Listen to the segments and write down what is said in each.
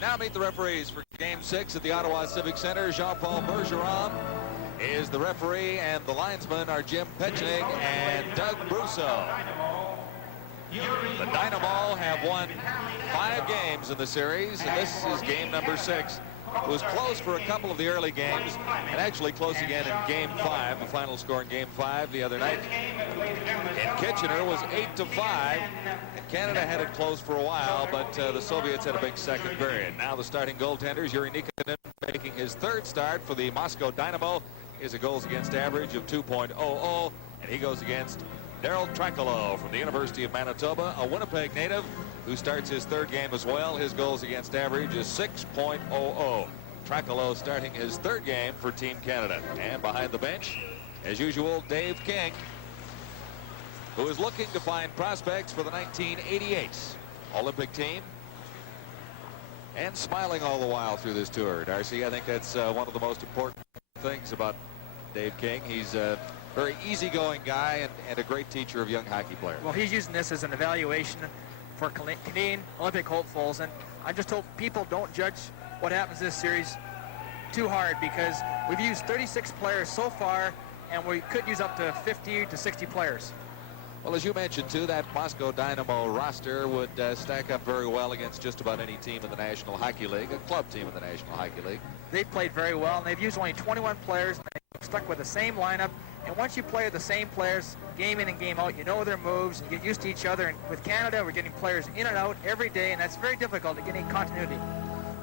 Now meet the referees for Game 6 at the Ottawa Civic Center. Jean-Paul Bergeron is the referee, and the linesmen are Jim Petchnig and Doug Brousseau. The Dynamo have won 5 games in the series, and this is game number 6. It was close for a couple of the early games, and actually close again in Game 5. The final score in Game 5 the other night in Kitchener was 8-5. And Canada had it close for a while, but the Soviets had a big second period. Now the starting goaltenders, Yuri Nikinin making his 3rd start for the Moscow Dynamo. He has a goals against average of 2.00, and he goes against Daryl Trakalo from the University of Manitoba, a Winnipeg native who starts his 3rd game as well. His goals against average is 6.00. Trakalo starting his 3rd game for Team Canada. And behind the bench, as usual, Dave King, who is looking to find prospects for the 1988 Olympic team, and smiling all the while through this tour. Darcy, I think that's one of the most important things about Dave King. He's a very easygoing guy and a great teacher of young hockey players. Well, he's using this as an evaluation for Canadian Olympic hopefuls, and I just hope people don't judge what happens this series too hard, because we've used 36 players so far, and we could use up to 50 to 60 players. Well, as you mentioned, too, that Moscow Dynamo roster would stack up very well against just about any team in the National Hockey League, a club team in the National Hockey League. They've played very well, and they've used only 21 players, and they've stuck with the same lineup. And once you play the same players game in and game out, you know their moves, you get used to each other. And with Canada, we're getting players in and out every day, and that's very difficult to get any continuity.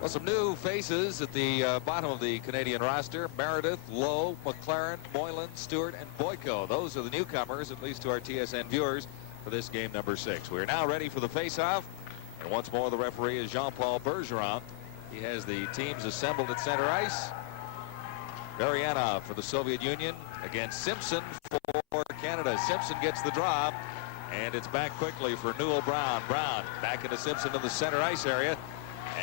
Well, some new faces at the bottom of the Canadian roster: Meredith, Lowe, McLaren, Moylan, Stewart, and Boyko. Those are the newcomers, at least to our TSN viewers, for this game number 6. We're now ready for the face-off. And once more, the referee is Jean-Paul Bergeron. He has the teams assembled at center ice. Varianov for the Soviet Union against Simpson for Canada. Simpson gets the draw, and it's back quickly for Newell Brown. Brown back into Simpson in the center ice area.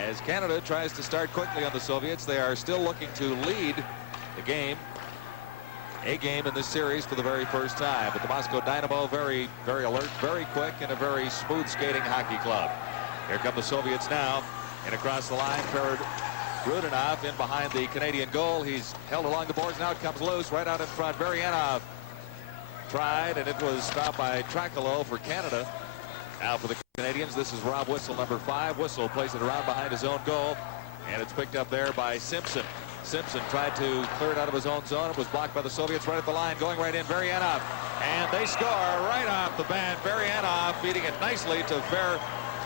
As Canada tries to start quickly on the Soviets, they are still looking to lead the game, a game in this series for the very first time. But the Moscow Dynamo, very, very alert, very quick, and a very smooth skating hockey club. Here come the Soviets now, and across the line, Rudinov in behind the Canadian goal. He's held along the boards. Now it comes loose right out in front. Varianov tried, and it was stopped by Trakalo for Canada. Now for the Canadians, this is Rob Whistle, number 5. Whistle plays it around behind his own goal, and it's picked up there by Simpson. Simpson tried to clear it out of his own zone. It was blocked by the Soviets right at the line. Going right in, Varianov, and they score right off the bat. Varianov feeding it nicely to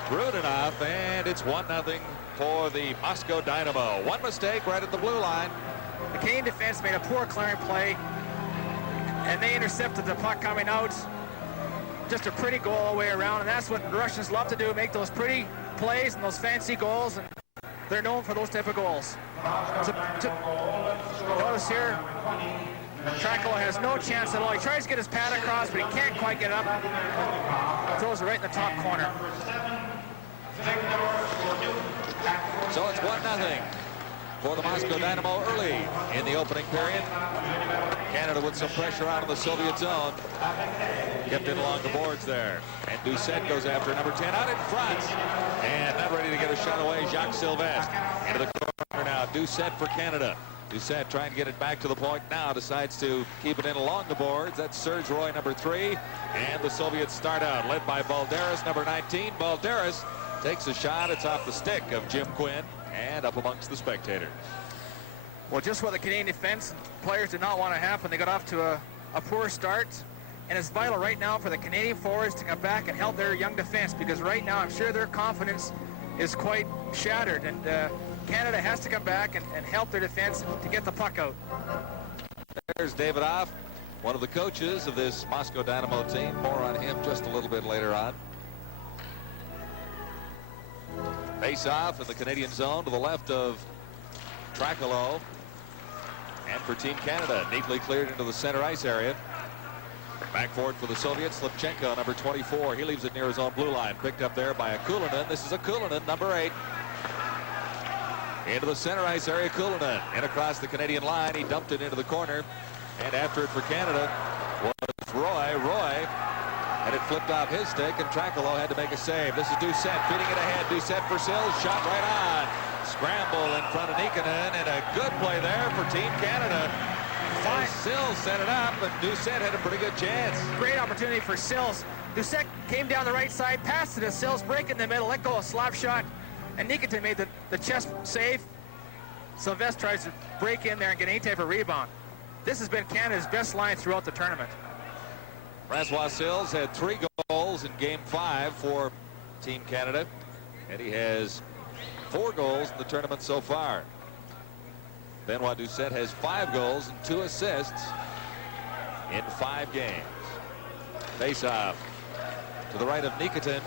Rudinov, and it's 1-0 for the Moscow Dynamo. One mistake right at the blue line. The Canadian defense made a poor clearing play, and they intercepted the puck coming out. Just a pretty goal all the way around, and that's what the Russians love to do, make those pretty plays and those fancy goals, and they're known for those type of goals. Notice here, Trakalo has no chance at all. He tries to get his pad across, but he can't quite get it up. Throws it right in the top corner. So it's 1-0 for the Moscow Dynamo early in the opening period. Canada with some pressure out of the Soviet zone. Kept it along the boards there. And Doucette goes after number 10 out in front. And not ready to get a shot away, Jacques Sylvestre. Into the corner now, Doucette for Canada. Doucette trying to get it back to the point now, decides to keep it in along the boards. That's Serge Roy, number 3. And the Soviets start out, led by Balderas, number 19. Balderas takes a shot. It's off the stick of Jim Quinn and up amongst the spectators. Well, just what the Canadian defense players did not want to happen. They got off to a poor start, and it's vital right now for the Canadian forwards to come back and help their young defense, because right now I'm sure their confidence is quite shattered, and Canada has to come back and help their defense to get the puck out. There's Davidoff, one of the coaches of this Moscow Dynamo team. More on him just a little bit later on. Face off in the Canadian zone to the left of Trakalo. And for Team Canada, neatly cleared into the center ice area. Back forward for the Soviets, Slipchenko, number 24. He leaves it near his own blue line. Picked up there by Akulinen. This is Akulinen, number 8. Into the center ice area, Akulinen. And across the Canadian line, he dumped it into the corner. And after it for Canada was Roy. And it flipped off his stick, and Trakalo had to make a save. This is Doucette feeding it ahead. Doucette for Sills, shot right on. scramble in front of Nikkanen, and a good play there for Team Canada. Sills set it up, but Doucette had a pretty good chance. Great opportunity for Sills. Doucette came down the right side, passed it to Sills, break in the middle, let go a slap shot, and Nikkanen made the chest save. Sylvestre tries to break in there and get any type of rebound. This has been Canada's best line throughout the tournament. Francois Sills had 3 goals in Game 5 for Team Canada, and he has 4 goals in the tournament so far. Benoit Doucette has 5 goals and 2 assists in 5 games. Face-off to the right of Nikkanen.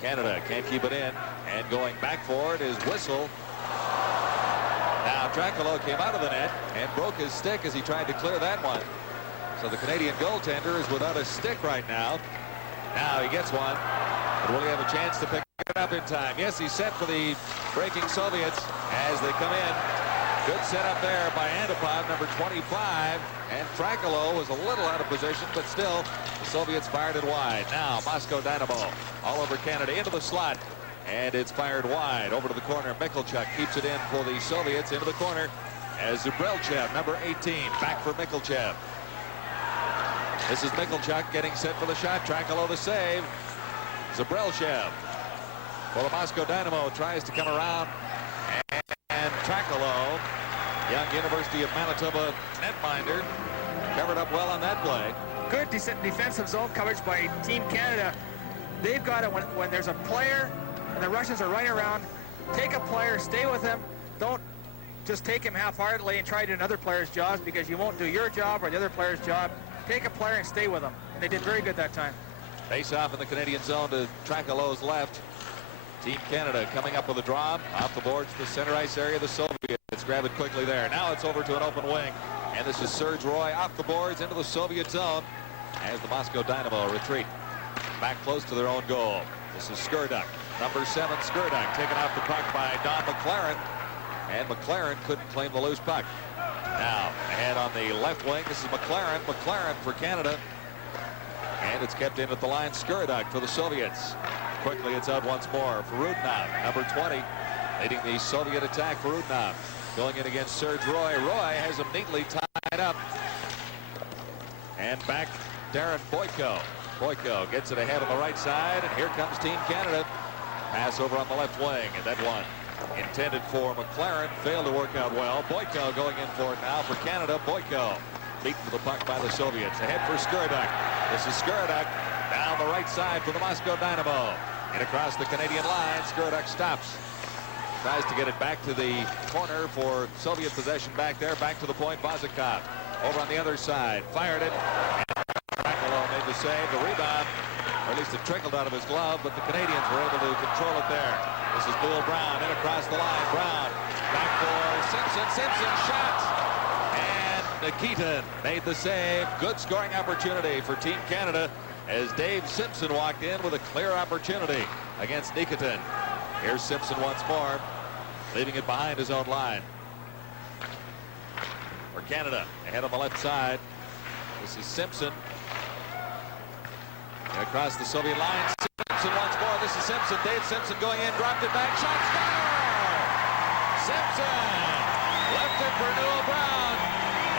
Canada can't keep it in, and going back for it is Whistle. Now Tracolo came out of the net and broke his stick as he tried to clear that one. So the Canadian goaltender is without a stick right now. Now he gets one, but will he have a chance to pick it up in time? Yes, he's set for the breaking Soviets as they come in. Good setup there by Andipov, number 25, and Tracolo was a little out of position, but still the Soviets fired it wide. Now Moscow Dynamo all over Canada into the slot, and it's fired wide over to the corner. Mikhalchuk keeps it in for the Soviets into the corner as Zubrilchev, number 18, back for Mikhalchev. This is Mikhalchuk getting set for the shot. Tracolo the save. Zubrilchev for the Moscow Dynamo tries to come around, and Tracolo, young University of Manitoba netminder, covered up well on that play. Good defensive zone coverage by Team Canada. They've got it when there's a player and the Russians are running around. Take a player, stay with him. Don't just take him half-heartedly and try to do another player's job, because you won't do your job or the other player's job. Take a player and stay with him. And they did very good that time. Face off in the Canadian zone to Tracolo's left. Team Canada coming up with a draw off the boards to the center ice area. The Soviets grab it quickly there. Now it's over to an open wing, and this is Serge Roy off the boards into the Soviet zone as the Moscow Dynamo retreat back close to their own goal. This is Skurduk, number 7 Skurduk, taken off the puck by Don McLaren, and McLaren couldn't claim the loose puck. Now ahead on the left wing, this is McLaren for Canada, and it's kept in at the line. Skurduk for the Soviets. Quickly, it's out once more for Rudnov, number 20, leading the Soviet attack for Rudnov. Going in against Serge Roy. Roy has him neatly tied up. And back Darren Boyko. Boyko gets it ahead on the right side, and here comes Team Canada. Pass over on the left wing, and that one intended for McLaren failed to work out well. Boyko going in for it now for Canada. Boyko beaten to the puck by the Soviets. Ahead for Skurduk. This is Skurduk down the right side for the Moscow Dynamo. And across the Canadian line, Skurduk stops. Tries to get it back to the corner for Soviet possession back there. Back to the point, Vazikov. Over on the other side, fired it. Tracolo made the save. The rebound, or at least it trickled out of his glove, but the Canadians were able to control it there. This is Bill Brown in across the line. Brown back for Simpson. Simpson shot. And Nikitin made the save. Good scoring opportunity for Team Canada as Dave Simpson walked in with a clear opportunity against Nikitin. Here's Simpson once more, leaving it behind his own line. For Canada, ahead on the left side, this is Simpson. And across the Soviet line, Simpson once more. This is Simpson. Dave Simpson going in, dropped it back, shot, score! Simpson left it for Newell Brown,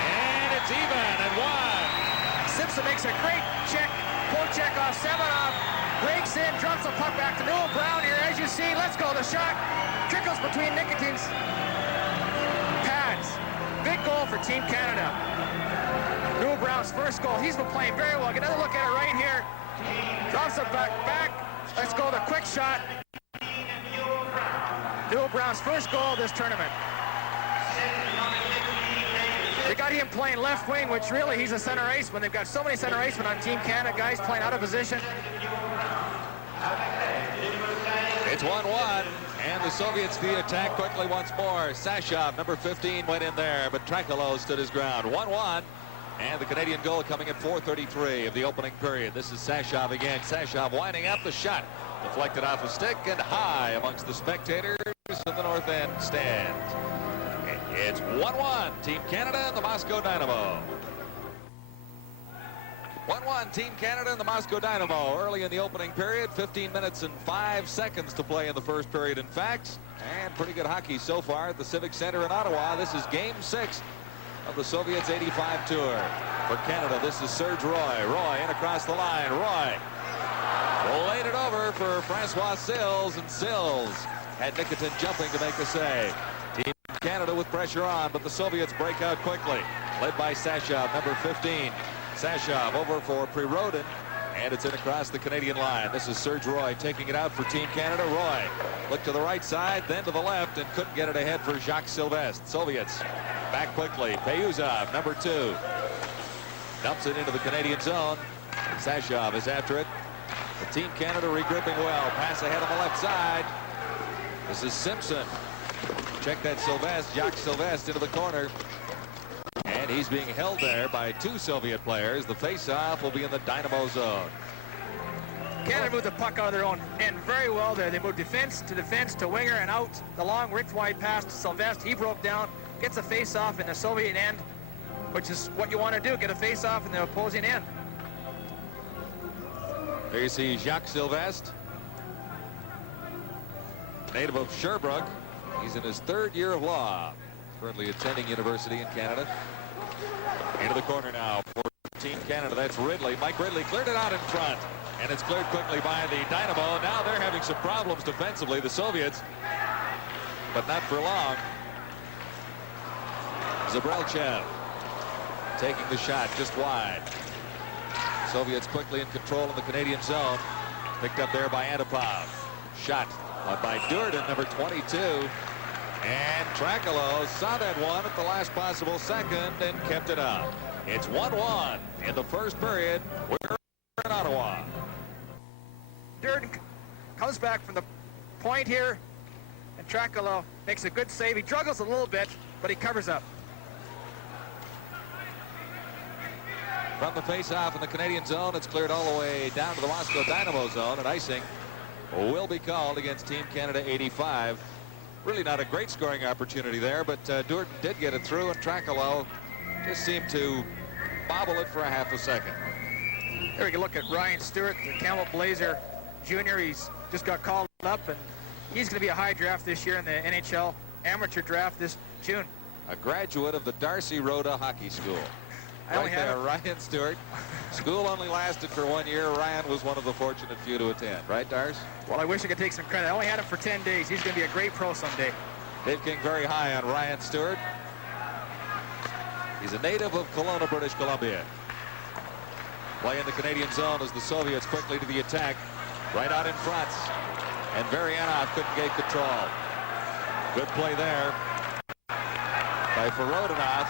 and it's even at 1. Simpson makes a great check. Check off Semenov, breaks in, drops the puck back to Newell Brown here. As you see, let's go. The shot trickles between Nikitin's pads. Big goal for Team Canada. Newell Brown's first goal. He's been playing very well. Get another look at it right here. Drops it back. Let's go. The quick shot. Newell Brown's first goal of this tournament. They got him playing left wing, which really he's a center iceman. They've got so many center icemen on Team Canada, guys playing out of position. It's 1-1, and the Soviets the attack quickly once more. Sashov, number 15, went in there, but Tracolo stood his ground. 1-1, and the Canadian goal coming at 4:33 of the opening period. This is Sashov again. Sashov winding up the shot. Deflected off a stick and high amongst the spectators in the north end stands. It's 1-1, Team Canada and the Moscow Dynamo. 1-1, Team Canada and the Moscow Dynamo. Early in the opening period, 15 minutes and 5 seconds to play in the first period. In fact, And pretty good hockey so far at the Civic Center in Ottawa. This is Game 6 of the Soviets' 85 tour. For Canada, this is Serge Roy. Roy in across the line. Roy laid it over for Francois Sills, and Sills had Nikitin jumping to make a save. Team Canada with pressure on, but the Soviets break out quickly. Led by Sashov, number 15. Sashov over for Prirodin, and it's in across the Canadian line. This is Serge Roy taking it out for Team Canada. Roy looked to the right side, then to the left, and couldn't get it ahead for Jacques Sylvestre. Soviets back quickly. Payuzov, number 2. Dumps it into the Canadian zone. Sashov is after it. The Team Canada regrouping well. Pass ahead on the left side. This is Simpson. Check that Sylvestre, Jacques Sylvestre into the corner. And he's being held there by 2 Soviet players. The face-off will be in the Dynamo zone. Canada moved the puck out of their own end very well there. They moved defense to winger and out. The long Rick wide pass to Sylvestre. He broke down, gets a face-off in the Soviet end, which is what you want to do, get a face-off in the opposing end. There you see Jacques Sylvestre, native of Sherbrooke. He's in his 3rd year of law, currently attending university in Canada. Into the corner now for Team Canada. That's Ridley. Mike Ridley cleared it out in front, and it's cleared quickly by the Dynamo. Now they're having some problems defensively, the Soviets, but not for long. Zabrelchev taking the shot just wide. Soviets quickly in control in the Canadian zone. Picked up there by Antipov. Shot by Durden, number 22. And Trakalo saw that one at the last possible second and kept it up. It's 1-1 in the first period. We're in Ottawa. Durden comes back from the point here, and Trakalo makes a good save. He struggles a little bit, but he covers up. From the face-off in the Canadian zone, it's cleared all the way down to the Moscow Dynamo zone, and icing will be called against Team Canada 85. Really not a great scoring opportunity there, but Durden did get it through, and Trakalo just seemed to bobble it for a half a second. Here we can look at Ryan Stewart, the Camel Blazer Jr. He's just got called up, and he's going to be a high draft this year in the NHL amateur draft this June. A graduate of the Darcy Rhoda Hockey School. Right there, Ryan Stewart. School only lasted for 1 year. Ryan was one of the fortunate few to attend. Right, Dars? Well, I wish I could take some credit. I only had him for 10 days. He's going to be a great pro someday. Dave King very high on Ryan Stewart. He's a native of Kelowna, British Columbia. Play in the Canadian zone as the Soviets quickly to the attack. Right out in front. And Varianov couldn't get control. Good play there by Ferodinov.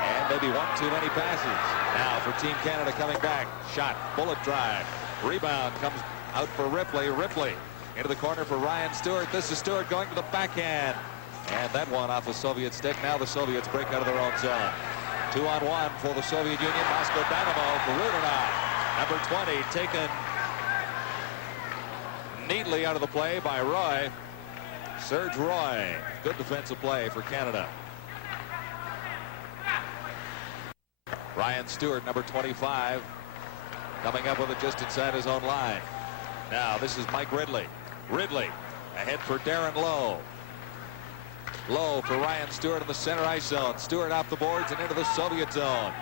And maybe one too many passes. Now for Team Canada coming back. Shot, bullet drive. Rebound comes out for Ripley. Ripley into the corner for Ryan Stewart. This is Stewart going to the backhand. And that one off a Soviet stick. Now the Soviets break out of their own zone. 2-on-1 for the Soviet Union. Moscow Dynamo for Rudinov. Number 20 taken neatly out of the play by Roy. Serge Roy. Good defensive play for Canada. Ryan Stewart, number 25, coming up with it just inside his own line. Now this is Mike Ridley. Ridley ahead for Darren Lowe. Lowe for Ryan Stewart in the center ice zone. Stewart off the boards and into the Soviet zone.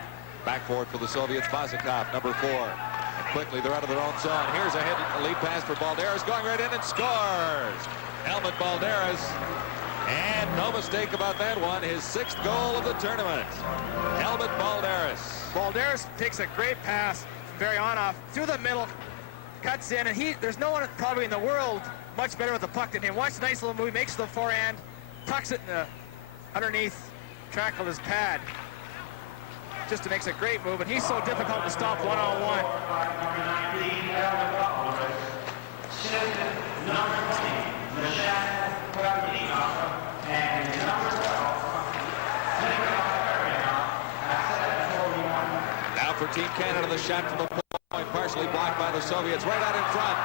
Back forward for the Soviets, Bozakov, number 4. And quickly they're out of their own zone. Here's a lead pass for Balderas, going right in and scores. Helmut Balderas. And no mistake about that one, his 6th goal of the tournament. Helmut Balderas. Balderas takes a great pass from Varianov through the middle, cuts in, and there's no one probably in the world much better with the puck than him. Watch the nice little move, makes the forehand, tucks it in the underneath Trakalo's pad. Just makes a great move, and he's so difficult to stop one-on-one. Now for Team Canada, the shot from the point, partially blocked by the Soviets, right out in front.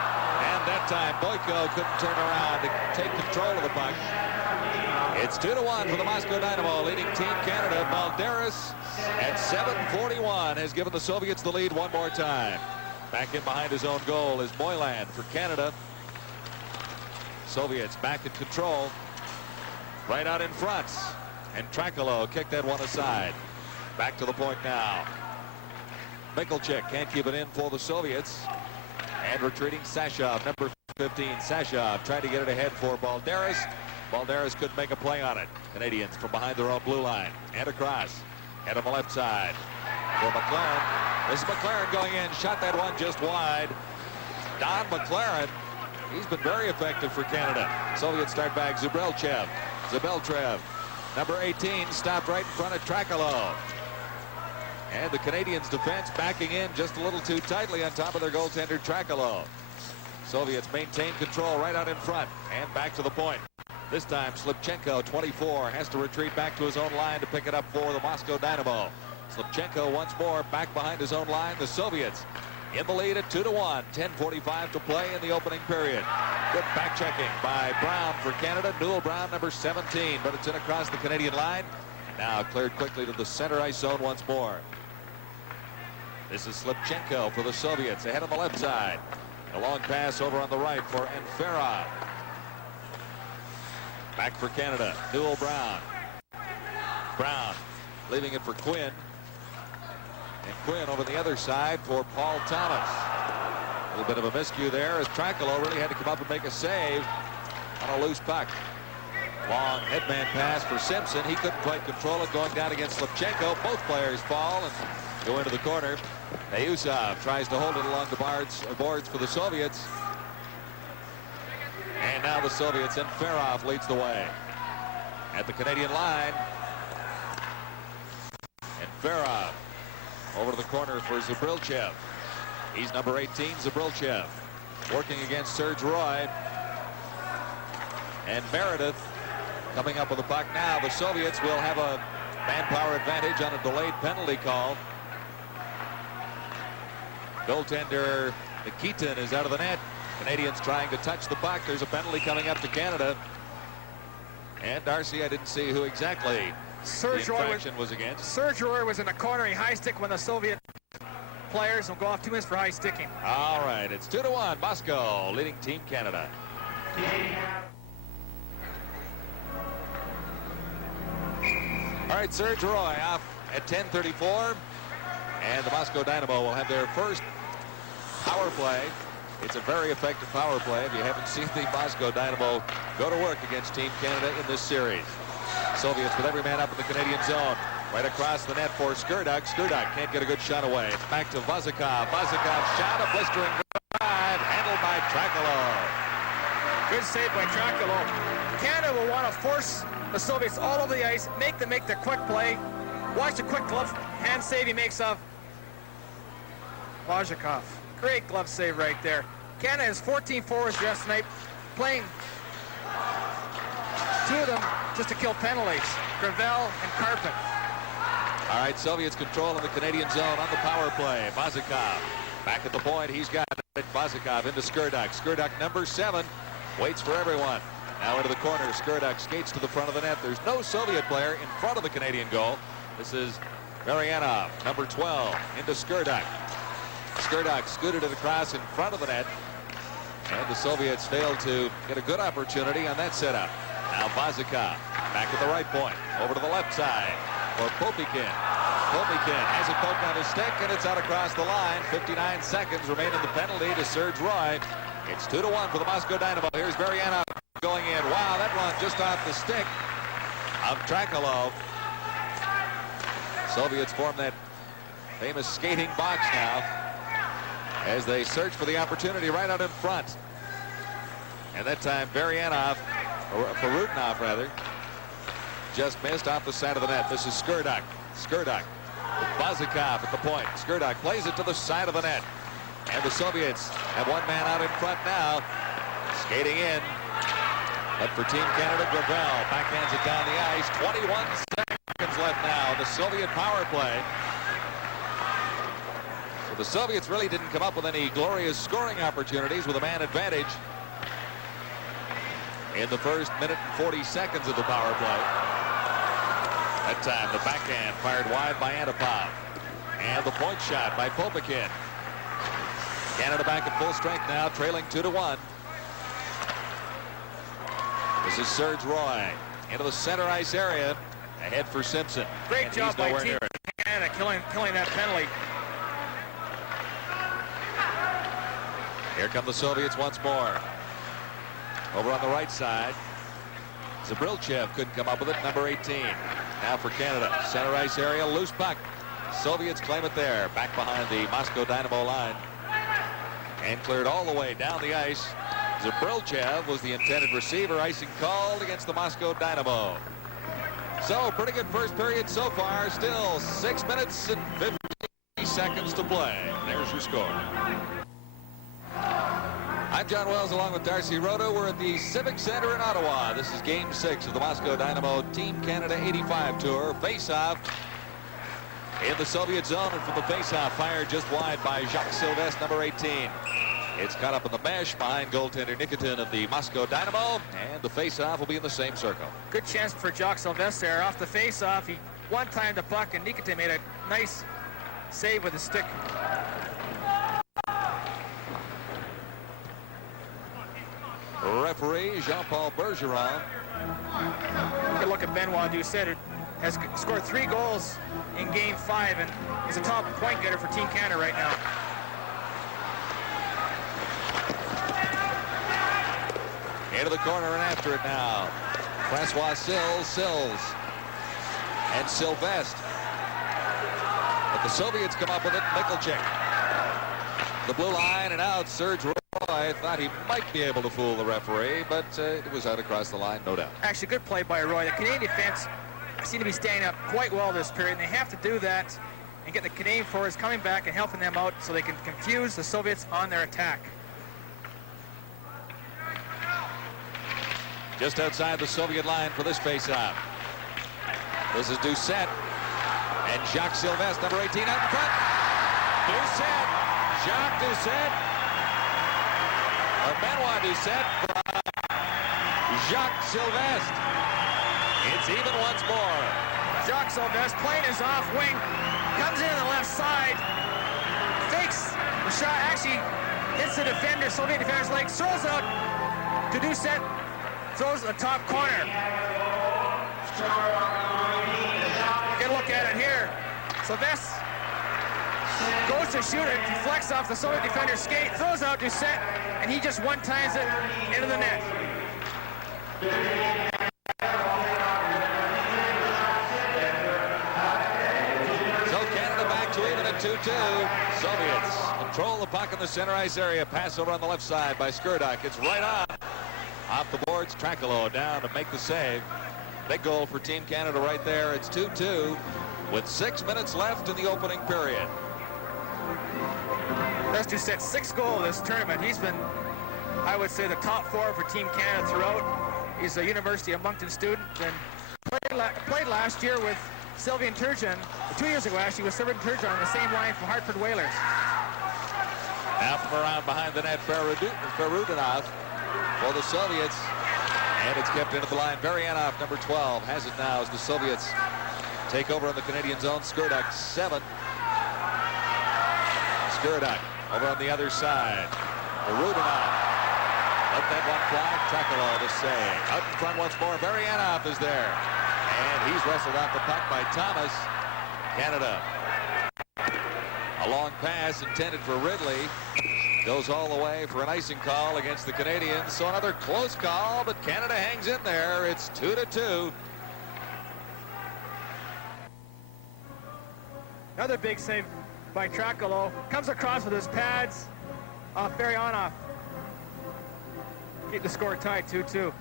And that time, Boyko couldn't turn around to take control of the puck. It's 2-1 for the Moscow Dynamo, leading Team Canada. Balderas at 7:41 has given the Soviets the lead one more time. Back in behind his own goal is Moylan for Canada. Soviets back in control. right out in front. And Trakalo kicked that one aside. Back to the point now. Mikulchik can't keep it in for the Soviets. And retreating Sashov, number 15. Sashov tried to get it ahead for Balderas. Balderas couldn't make a play on it. Canadians from behind their own blue line. And across. And on the left side for McLaren. This is McLaren going in. Shot that one just wide. Don McLaren. He's been very effective for Canada. Soviets start back. Zubelchev. Zubeltrev. Number 18 stopped right in front of Trakalo. And the Canadians' defense backing in just a little too tightly on top of their goaltender Trakalo. Soviets maintain control right out in front and back to the point. This time Slipchenko, 24, has to retreat back to his own line to pick it up for the Moscow Dynamo. Slipchenko once more back behind his own line. The Soviets in the lead at 2-1. 10:45 to play in the opening period. Good back checking by Brown for Canada. Newell Brown, number 17, but it's in across the Canadian line. Now cleared quickly to the center ice zone once more. This is Slipchenko for the Soviets ahead on the left side. A long pass over on the right for Enferov. Back for Canada. Newell Brown. Brown leaving it for Quinn. And Quinn over the other side for Paul Thomas. A little bit of a miscue there as Trakalo really had to come up and make a save on a loose puck. Long headman pass for Simpson. He couldn't quite control it going down against Slipchenko. Both players fall and go into the corner. Nayusov tries to hold it along the boards for the Soviets. And now the Soviets, and Ferov leads the way. At the Canadian line. And Ferov over to the corner for Zubrilchev. He's number 18, Zubrilchev. Working against Serge Roy. And Meredith coming up with the puck now. The Soviets will have a manpower advantage on a delayed penalty call. Goaltender Nikitin is out of the net. Canadians trying to touch the puck. There's a penalty coming up to Canada. And Darcy, I didn't see who exactly Serge the Roy infraction was against. Serge Roy was in the corner. He high stick when the Soviet players will go off 2 minutes for high sticking. All right, it's 2-1. Moscow leading Team Canada. All right, Serge Roy off at 10:34. And the Moscow Dynamo will have their first power play. It's a very effective power play. If you haven't seen the Moscow Dynamo go to work against Team Canada in this series. Soviets with every man up in the Canadian zone. Right across the net for Skurduk. Skurduk can't get a good shot away. It's back to Vazikov. Vazikov shot, a blistering drive, handled by Trakalo. Good save by Trakalo. Canada will want to force the Soviets all over the ice, make them make the quick play. Watch the quick glove hand save he makes of Vazikov. Great glove save right there. Canada has 14 forwards tonight, playing 2 of them just to kill penalties, Gravel and Carpet. All right, Soviets control in the Canadian zone on the power play. Vazikov back at the point. He's got it. Vazikov into Skurduk. Skurduk, number 7, waits for everyone. Now into the corner. Skurduk skates to the front of the net. There's no Soviet player in front of the Canadian goal. This is Marianov, number 12, into Skurduk. Skurduk scooted it across in front of the net. And the Soviets failed to get a good opportunity on that setup. Now Vazikov back at the right point. Over to the left side for Popikin. Popikin has a poke on his stick, and it's out across the line. 59 seconds remain in the penalty to Serge Roy. It's 2-1 for the Moscow Dynamo. Here's Marianov going in. Wow, that one just off the stick of Trakalo. Soviets form that famous skating box now as they search for the opportunity right out in front. And that time Varianov, or Perutnov rather, just missed off the side of the net. This is Skurduk. Skurduk with Vazikov at the point. Skurduk plays it to the side of the net. And the Soviets have one man out in front now. Skating in. But for Team Canada, Gravel backhands it down the ice. 21 seconds left now. The Soviet power play. So the Soviets really didn't come up with any glorious scoring opportunities with a man advantage in the first minute and 40 seconds of the power play. That time the backhand fired wide by Antipov. And the point shot by Popikin. Canada back at full strength now, trailing 2-1. This is Serge Roy. into the center ice area. Ahead for Simpson. Great job by Team Canada killing that penalty. Here come the Soviets once more. Over on the right side. Zabrilchev couldn't come up with it. Number 18. Now for Canada. Center ice area. Loose puck. Soviets claim it there. Back behind the Moscow Dynamo line. And cleared all the way down the ice. Zabrilchev was the intended receiver. Icing called against the Moscow Dynamo. So pretty good first period so far. Still 6 minutes and 50 seconds to play. There's your score. I'm John Wells along with Darcy Rhoda. We're at the Civic Center in Ottawa. This is Game 6 of the Moscow Dynamo Team Canada 85 Tour. Face-off in the Soviet zone, and from the face-off fired just wide by Jacques Sylvestre, number 18. It's caught up in the mesh behind goaltender Nikitin of the Moscow Dynamo, and the face-off will be in the same circle. Good chance for Jacques Sylvestre there. Off the face-off, he one-timed the puck, and Nikitin made a nice save with his stick. Referee Jean-Paul Bergeron. Take a look at Benoit Doucet, who has scored 3 goals in Game 5 and is a top point getter for Team Canada right now. Into the corner and after it now. Francois Sills, and Sylvestre. But the Soviets come up with it. Michalczyk. The blue line and out. Serge Roy thought he might be able to fool the referee, but it was out across the line, no doubt. Actually, good play by Roy. The Canadian defense seem to be standing up quite well this period, and they have to do that and get the Canadian forwards coming back and helping them out so they can confuse the Soviets on their attack. Just outside the Soviet line for this face-off. This is Doucet and Jacques Sylvestre, number 18 out in front. Doucet, Jacques Doucet, or Benoit Doucet from Jacques Sylvestre. It's even once more. Jacques Sylvestre playing his off wing, comes in on the left side, fakes the shot, actually hits the defender, Soviet defender's leg, throws out to Doucet, throws the top corner. Get a look at it here. Sylvestre goes to shoot it, deflects off the Soviet defender's skate, throws out Doucet, and he just one-times it into the net. So Canada back to even at 2-2. Soviets control the puck in the center ice area. Pass over on the left side by Skurdak. It's right on. Off the boards, Trakalo down to make the save. Big goal for Team Canada right there. It's 2-2 with 6 minutes left in the opening period. That's Doucet's 6th goal of this tournament. He's been, I would say, the top forward for Team Canada throughout. He's a University of Moncton student and played last year with Sylvain Turgeon. 2 years ago, actually, with Sylvain Turgeon on the same line for Hartford Whalers. Now from around behind the net, Ferudinov for the Soviets. And it's kept into the line. Varianov, number 12, has it now as the Soviets take over in the Canadian zone. Skurdak, 7. Skurdak over on the other side. Ferudinov. Let that one fly. Trakalo to save. Out in front once more. Varianov is there. And he's wrestled off the puck by Thomas. Canada. A long pass intended for Ridley. Goes all the way for an icing call against the Canadians. So another close call, but Canada hangs in there. It's 2-2. Another big save by Trakalo. Comes across with his pads. Varianov. Keep the score tied, 2-2.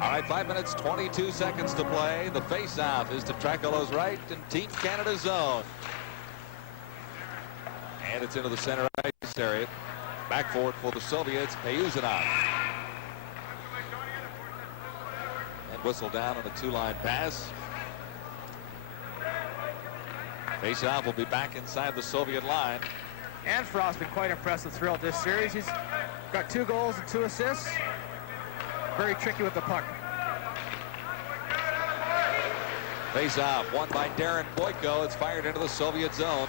All right, 5 minutes, 22 seconds to play. The face-off is to Trakalo's right in Team Canada's zone. And it's into the center ice area. Back forward for the Soviets, Payuzanov. And whistle down on a 2-line pass. Face-off will be back inside the Soviet line. And Frost's been quite impressive throughout this series. He's got 2 goals and 2 assists. Very tricky with the puck. Face-off, won by Darren Boyko. It's fired into the Soviet zone.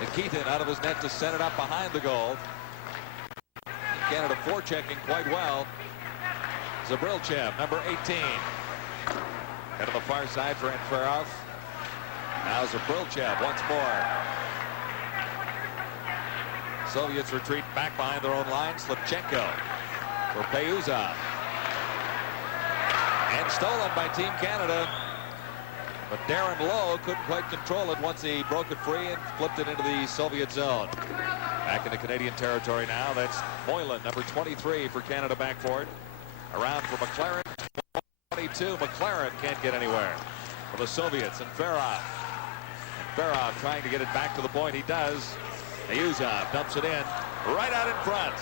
Nikitin out of his net to set it up behind the goal. Canada forechecking quite well. Zabrilchev, number 18. Head to the far side for Enferov. Now Zabrilchev once more. Soviets retreat back behind their own line. Slipchenko for Payuzov. And stolen by Team Canada. But Darren Lowe couldn't quite control it once he broke it free and flipped it into the Soviet zone. Back into Canadian territory now. That's Moylan, number 23 for Canada back for it. Around for McLaren, 22. McLaren can't get anywhere for the Soviets. And Ferrov trying to get it back to the point. He does. Ayuzov dumps it in right out in front.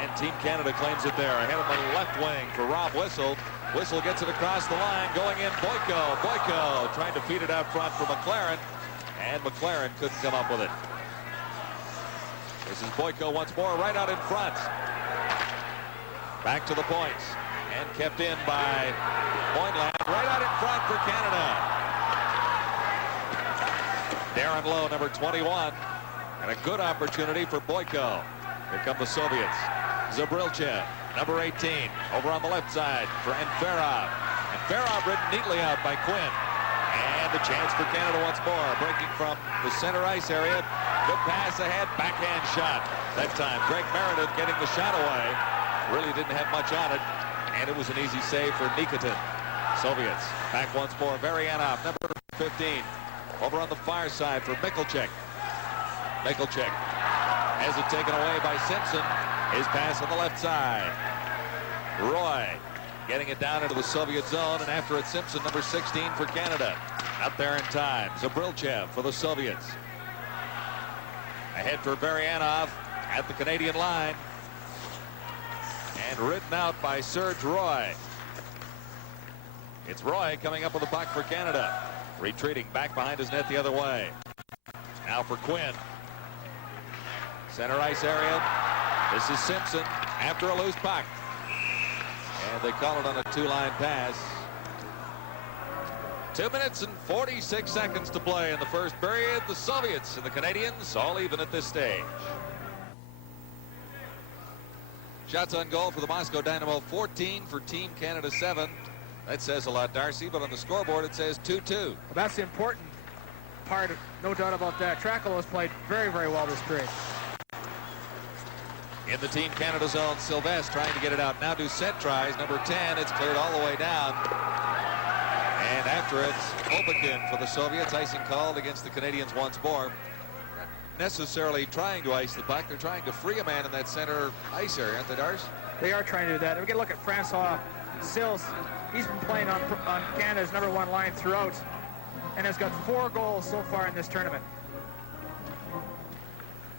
And Team Canada claims it there. Ahead of the left wing for Rob Whistle. Whistle gets it across the line. Going in Boyko. Boyko trying to feed it out front for McLaren. And McLaren couldn't come up with it. This is Boyko once more right out in front. Back to the points. And kept in by Moylan. Right out in front for Canada. Darren Lowe, number 21. And a good opportunity for Boyko. Here come the Soviets. Zabrilchev, number 18, over on the left side for Enferov. Enferov ridden neatly out by Quinn. And the chance for Canada once more. Breaking from the center ice area. Good pass ahead, backhand shot. That time, Greg Meredith getting the shot away. Really didn't have much on it. And it was an easy save for Nikitin. Soviets back once more. Varianov, number 15. Over on the far side for Mikulchek. Mikulchek has it taken away by Simpson. His pass on the left side. Roy getting it down into the Soviet zone, and after it, Simpson, number 16 for Canada. Out there in time. Zabrilchev for the Soviets. Ahead for Varianov at the Canadian line. And ridden out by Serge Roy. It's Roy coming up with the puck for Canada. Retreating back behind his net the other way. Now for Quinn. Center ice area. This is Simpson after a loose puck. And they call it on a two-line pass. 2 minutes and 46 seconds to play in the first period. The Soviets and the Canadians all even at this stage. Shots on goal for the Moscow Dynamo, 14 for Team Canada 7. That says a lot, Darcy, but on the scoreboard it says 2-2. Well, that's the important part, no doubt about that. Trackolo has played very, very well this period. In the Team Canada zone, Sylvestre trying to get it out. Now Doucette tries, number 10. It's cleared all the way down. And after it, Opakin for the Soviets. Icing called against the Canadians once more. Not necessarily trying to ice the puck. They're trying to free a man in that center ice area, aren't they, Darce? They are trying to do that. We get a look at Francois Sills. He's been playing on Canada's #1 line throughout and has got 4 goals so far in this tournament.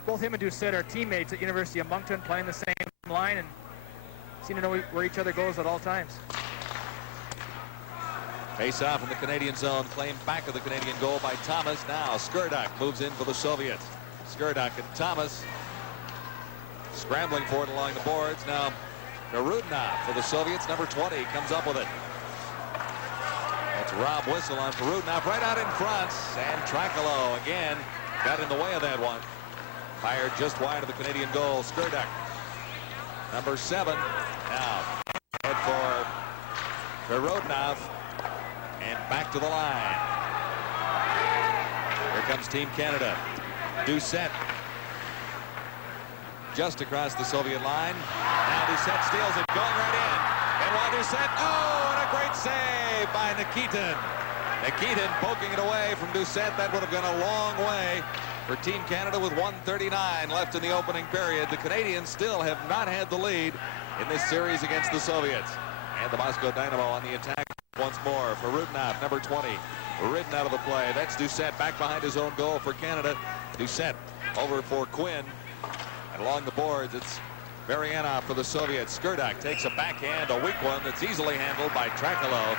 Both him and Doucette are teammates at University of Moncton, playing the same line and seem to know where each other goes at all times. Face off in the Canadian zone, claimed back of the Canadian goal by Thomas. Now Skurduk moves in for the Soviets. Skurduk and Thomas scrambling for it along the boards. Now Perudnov for the Soviets, number 20, comes up with it. That's Rob Whistle on Perudnov right out in front. And Trackolo again got in the way of that one. Fired just wide of the Canadian goal. Skurduk, number 7. Now head for Perudnov and back to the line. Here comes Team Canada. Doucette just across the Soviet line. Now Doucette steals it, going right in. And while Doucette, oh, and a great save by Nikitin. Nikitin poking it away from Doucette. That would have gone a long way for Team Canada with 1:39 left in the opening period. The Canadians still have not had the lead in this series against the Soviets. And the Moscow Dynamo on the attack once more for Rudnov, number 20. Ridden out of the play. That's Doucette back behind his own goal for Canada. Doucette over for Quinn. And along the boards, it's Varianov for the Soviets. Skurduk takes a backhand, a weak one that's easily handled by Trackolo.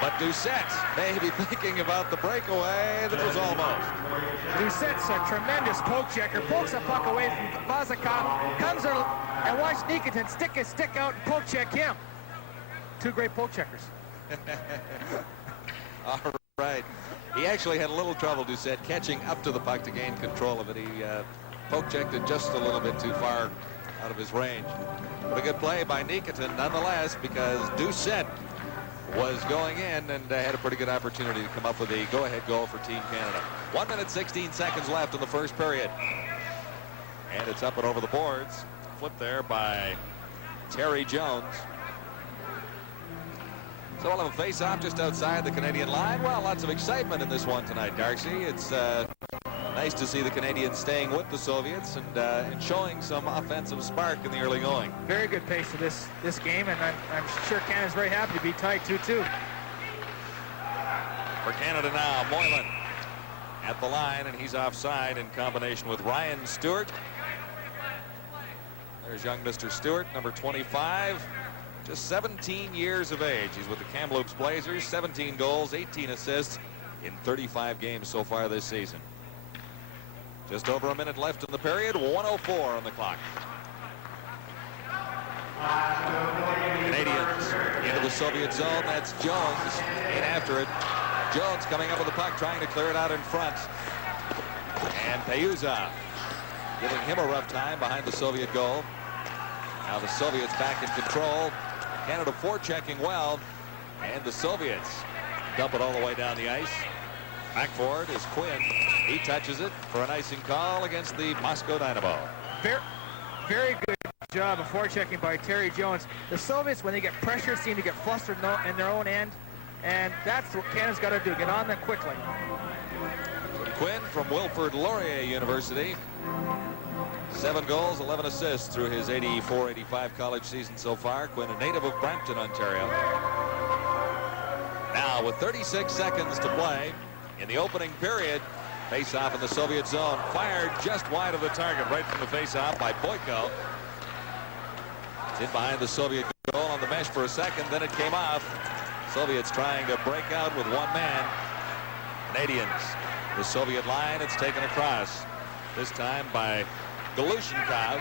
But Doucette may be thinking about the breakaway. That was almost. Doucette's a tremendous poke checker. Pokes a puck away from Vazakov. Comes there and watch Nikitin stick his stick out and poke check him. 2 great poke checkers. All right. He actually had a little trouble, Doucette, catching up to the puck to gain control of it. He poke checked it just a little bit too far out of his range. But a good play by Nikitin nonetheless, because Doucette was going in and had a pretty good opportunity to come up with a go-ahead goal for Team Canada. 1 minute 16 seconds left in the first period. And it's up and over the boards. Flipped there by Terry Jones. So we'll have a face-off just outside the Canadian line. Well, lots of excitement in this one tonight, Darcy. It's nice to see the Canadians staying with the Soviets and showing some offensive spark in the early going. Very good pace to this game, and I'm sure Canada's very happy to be tied 2-2. For Canada now, Moylan at the line, and he's offside in combination with Ryan Stewart. There's young Mr. Stewart, number 25, just 17 years of age. He's with the Kamloops Blazers, 17 goals, 18 assists in 35 games so far this season. Just over a minute left in the period, 1:04 on the clock. Canadians into the Soviet zone. That's Jones in after it. Jones coming up with the puck, trying to clear it out in front. And Payuzov giving him a rough time behind the Soviet goal. Now the Soviets back in control. Canada forechecking well. And the Soviets dump it all the way down the ice. Back forward is Quinn. He touches it for an icing call against the Moscow Dynamo. Very good job of forechecking by Terry Jones. The Soviets, when they get pressure, seem to get flustered in their own end. And that's what Canada's got to do, get on them quickly. Quinn from Wilfrid Laurier University. 7 goals, 11 assists through his 84-85 college season so far. Quinn, a native of Brampton, Ontario. Now, with 36 seconds to play in the opening period, face-off in the Soviet zone. Fired just wide of the target, right from the face-off by Boyko. It's in behind the Soviet goal on the mesh for a second, then it came off. Soviets trying to break out with one man. Canadians, the Soviet line, it's taken across. This time by Galushenkov,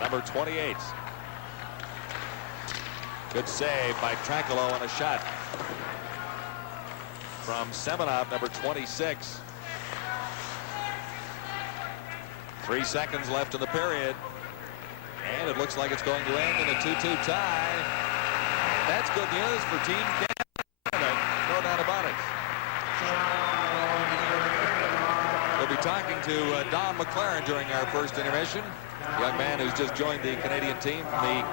number 28. Good save by Trakalo on a shot from Semenov, number 26. 3 seconds left in the period. And it looks like it's going to end in a 2-2 tie. That's good news for Team Canada, no doubt about it. We'll be talking to Don McLaren during our first intermission. A young man who's just joined the Canadian team from the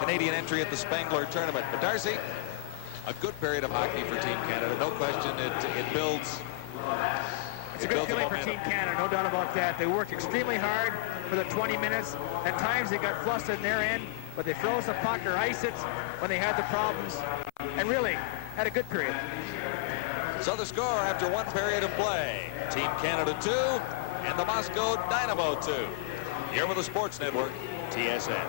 Canadian entry at the Spengler tournament. But Darcy, a good period of hockey for Team Canada. No question, it builds. It's a good feeling for Team Canada, no doubt about that. They worked extremely hard for the 20 minutes. At times they got flustered in their end, but they froze the puck or iced it when they had the problems, and really had a good period. So the score after 1 period of play, Team Canada 2 and the Moscow Dynamo 2. Here with the Sports Network, TSN.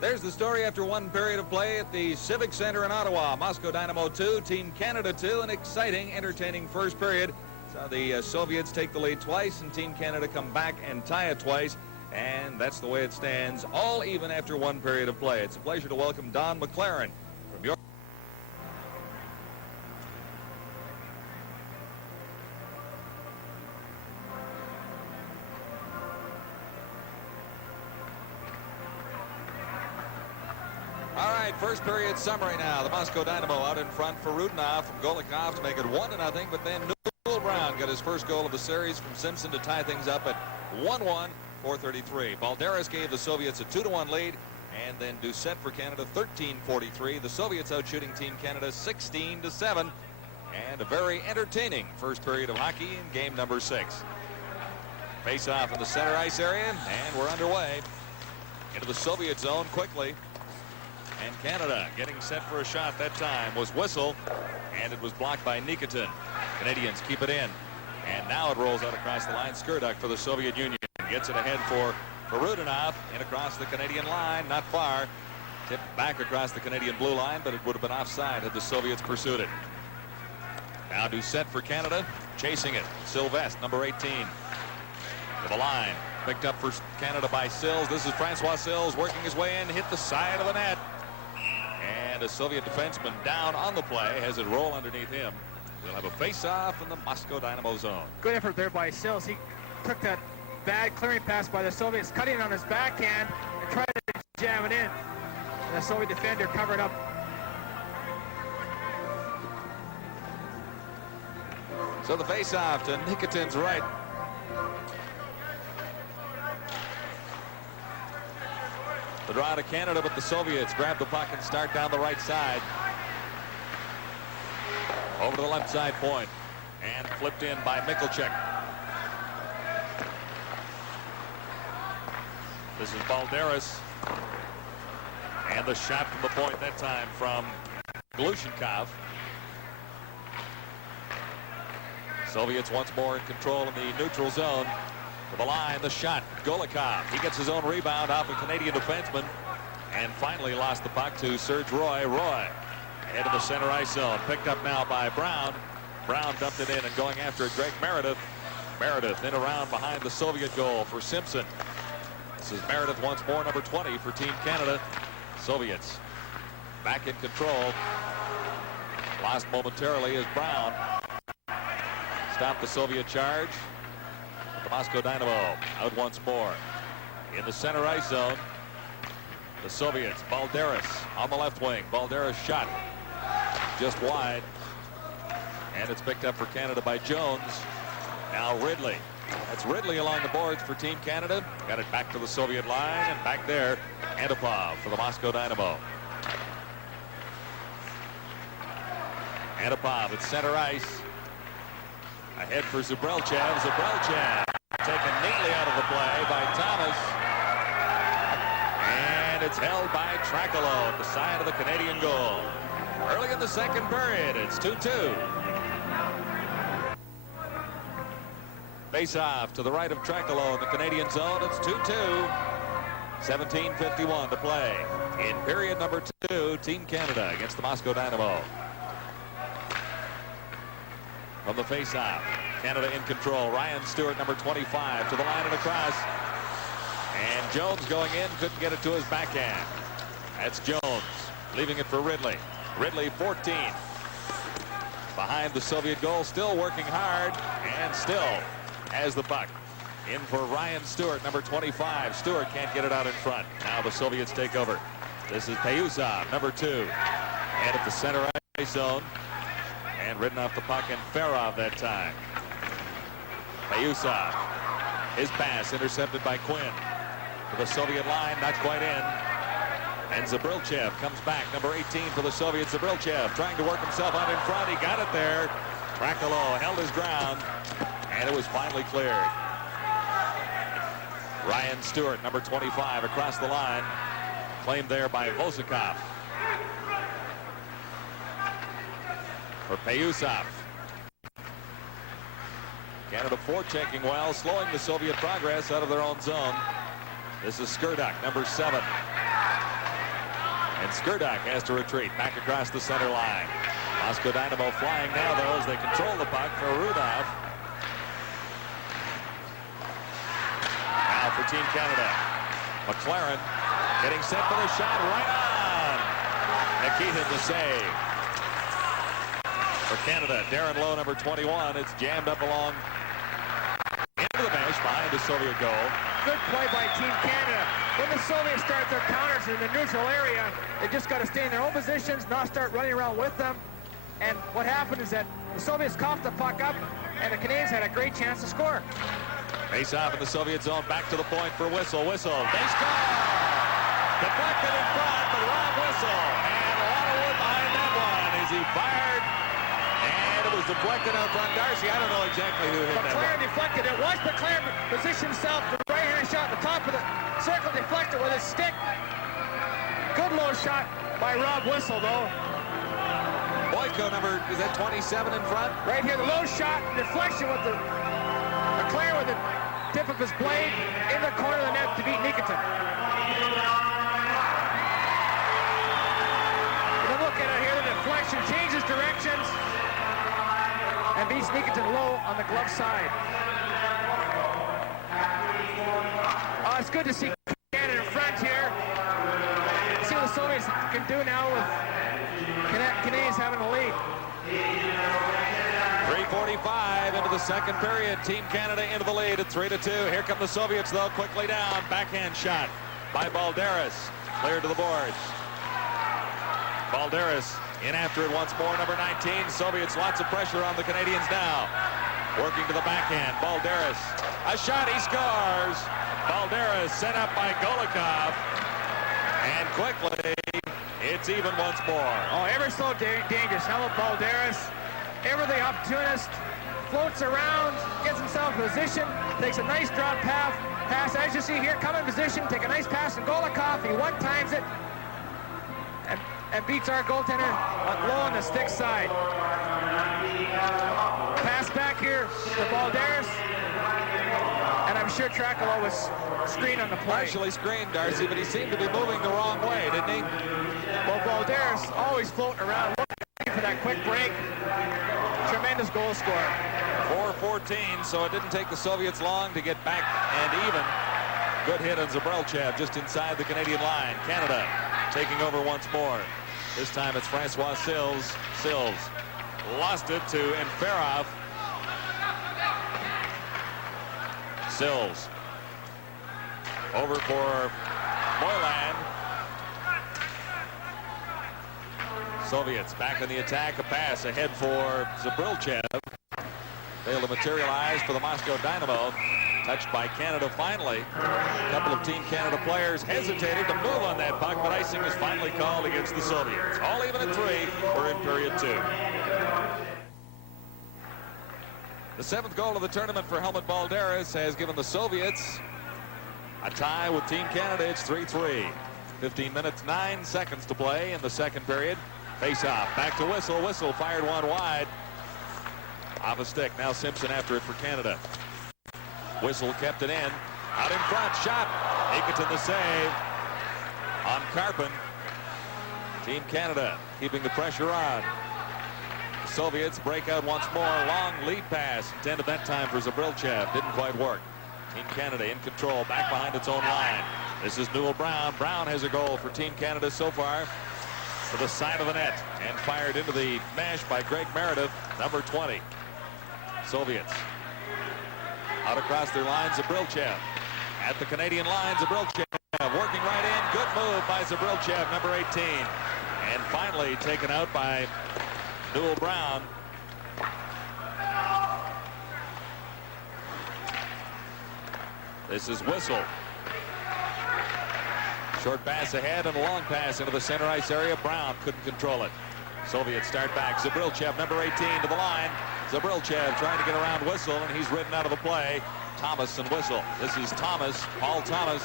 There's the story after 1 period of play at the Civic Center in Ottawa. Moscow Dynamo 2, Team Canada 2. An exciting, entertaining first period. So the Soviets take the lead twice and Team Canada come back and tie it twice. And that's the way it stands, all even after 1 period of play. It's a pleasure to welcome Don McLaren from York. All right, first period summary now. The Moscow Dynamo out in front for Rudinov from Golikov to make it 1-0, but then Newell Brown got his first goal of the series from Simpson to tie things up at 1-1, 4:33. Balderas gave the Soviets a 2-1 lead, and then Doucette for Canada, 13:43. The Soviets out shooting Team Canada 16-7, and a very entertaining first period of hockey in game number 6. Face off in the center ice area, and we're underway into the Soviet zone quickly. And Canada getting set for a shot that time was Whistle, and it was blocked by Nikitin. Canadians keep it in, and now it rolls out across the line. Skurduk for the Soviet Union gets it ahead for Rudinov, and across the Canadian line, not far. Tipped back across the Canadian blue line, but it would have been offside had the Soviets pursued it. Now Doucette for Canada, chasing it. Sylvestre, number 18, to the line. Picked up for Canada by Sills. This is Francois Sills working his way in, hit the side of the net. And a Soviet defenseman down on the play has it roll underneath him. We'll have a face-off in the Moscow Dynamo zone. Good effort there by Sills. He took that bad clearing pass by the Soviets, cutting on his backhand and trying to jam it in. And the Soviet defender covered up. So the face-off to Nikitin's right. The draw to Canada, but the Soviets grab the puck and start down the right side. Over to the left side point. And flipped in by Mikulchik. This is Balderas. And the shot from the point that time from Glushenkov. Soviets once more in control in the neutral zone. To the line, the shot. Golikov. He gets his own rebound off a Canadian defenseman. And finally lost the puck to Serge Roy. Roy ahead of the center ice zone. Picked up now by Brown. Brown dumped it in and going after it, Greg Meredith. Meredith in around behind the Soviet goal for Simpson. This is Meredith once more, number 20 for Team Canada. Soviets back in control. Lost momentarily is Brown. Stopped the Soviet charge. The Moscow Dynamo out once more. In the center ice zone, the Soviets, Balderas on the left wing. Balderas shot just wide. And it's picked up for Canada by Jones. Now Ridley. That's Ridley along the boards for Team Canada. Got it back to the Soviet line, and back there, Antipov for the Moscow Dynamo. Antipov at center ice. Ahead for Zabrelchev. Zabrelchev taken neatly out of the play by Thomas. And it's held by Trakalo at the side of the Canadian goal. Early in the second period, it's 2-2. Face-off to the right of Trakalo in the Canadian zone. It's 2-2. 17:51 to play. In period number 2, Team Canada against the Moscow Dynamo. From the face-off, Canada in control. Ryan Stewart, number 25, to the line and across. And Jones going in, couldn't get it to his backhand. That's Jones, leaving it for Ridley. Ridley, 14. Behind the Soviet goal, still working hard, and still has the puck. In for Ryan Stewart, number 25. Stewart can't get it out in front. Now the Soviets take over. This is Payusov, number 2. And at the center ice zone. And ridden off the puck, and Ferov that time. Payusov. His pass intercepted by Quinn. To the Soviet line, not quite in. And Zabrelchev comes back, number 18 for the Soviets. Zabrelchev trying to work himself out in front. He got it there. Trakalo held his ground, and it was finally cleared. Ryan Stewart, number 25, across the line. Claimed there by Vosakov. For Payusov. Canada forechecking well, slowing the Soviet progress out of their own zone. This is Skirdak, number 7. And Skirdak has to retreat back across the center line. Moscow Dynamo flying now, though, as they control the puck for Rudolph. Now for Team Canada. McLaren getting set for the shot, right on. Nikitin the save. For Canada, Darren Lowe, number 21. It's jammed up along into the bench behind the Soviet goal. Good play by Team Canada. When the Soviets start their counters in the neutral area, they just got to stay in their own positions, not start running around with them. And what happened is that the Soviets coughed the puck up, and the Canadians had a great chance to score. Face off in the Soviet zone, back to the point for Whistle. Whistle, they score! Deflected in front, but Rob Whistle. And a lot of wood behind that one as he fired. And it was deflected out front. Darcy, I don't know exactly who hit that. McLaren deflected it. Watch McLaren position himself. The right-hand shot at the top of the circle, deflected with his stick. Good low shot by Rob Whistle, though. Boyko, number, is that 27 in front? Right here, the low shot, deflection with the McLaren with the tip of his blade in the corner of the net to beat Nikitin. Look at it here, the deflection changes directions and beats Nikitin low on the glove side. Oh, it's good to see Canada in front here. See what the Soviets can do now with Canadians having a lead. 3:45 into the second period. Team Canada into the lead at 3-2. Here come the Soviets, though, quickly down. Backhand shot by Balderas. Cleared to the boards. Balderas in after it once more, number 19. Soviets, lots of pressure on the Canadians now. Working to the backhand. Balderas. A shot, he scores. Balderas set up by Golikov. And quickly, it's even once more. Oh, ever so dangerous. Helmut Balderas, ever the opportunist, floats around, gets himself in position, takes a nice drop pass. As you see here, come in position, take a nice pass from Golikov. He one-times it and beats our goaltender low on the stick side. Pass back here to Balderas. And I'm sure Trakalo was screened on the play. Partially screened, Darcy, but he seemed to be moving the wrong way, didn't he? Well, Balderas always floating around, looking for that quick break. Tremendous goal scorer. 4:14, so it didn't take the Soviets long to get back and even. Good hit on Zabrelchev just inside the Canadian line. Canada taking over once more. This time it's Francois Sills. Sills lost it to Enferov. Sills over for Moylan. Soviets back in the attack. A pass ahead for Zabrelchev. Failed to materialize for the Moscow Dynamo. Touched by Canada finally. A couple of Team Canada players hesitated to move on that puck, but icing was finally called against the Soviets. All even at 3. We're in period 2. The 7th goal of the tournament for Helmut Balderas has given the Soviets a tie with Team Canada. It's 3-3. 15 minutes, 9 seconds to play in the second period. Face-off. Back to Whistle. Whistle fired one wide. Off a stick. Now Simpson after it for Canada. Whistle kept it in. Out in front. Shot. Nikitin the save on Karpin. Team Canada keeping the pressure on. The Soviets break out once more. Long lead pass intended that time for Zabrelchev. Didn't quite work. Team Canada in control. Back behind its own line. This is Newell Brown. Brown has a goal for Team Canada so far. To the side of the net. And fired into the mesh by Greg Meredith. Number 20. Soviets. Out across their line, Zabrelchev. At the Canadian line, Zabrelchev working right in. Good move by Zabrelchev, number 18. And finally taken out by Newell Brown. This is Whistle. Short pass ahead and a long pass into the center ice area. Brown couldn't control it. Soviets start back. Zabrelchev, number 18, to the line. Zabrelchev trying to get around Whistle, and he's ridden out of the play. Thomas and Whistle. This is Thomas, Paul Thomas.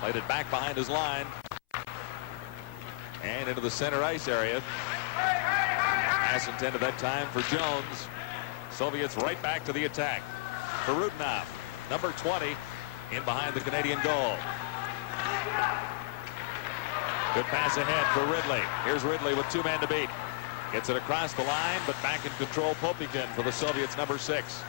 Played it back behind his line. And into the center ice area. Pass intended that time for Jones. Soviets right back to the attack. For Rudinoff, number 20, in behind the Canadian goal. Good pass ahead for Ridley. Here's Ridley with 2 men to beat. Gets it across the line, but back in control, Popikin for the Soviets, number 6.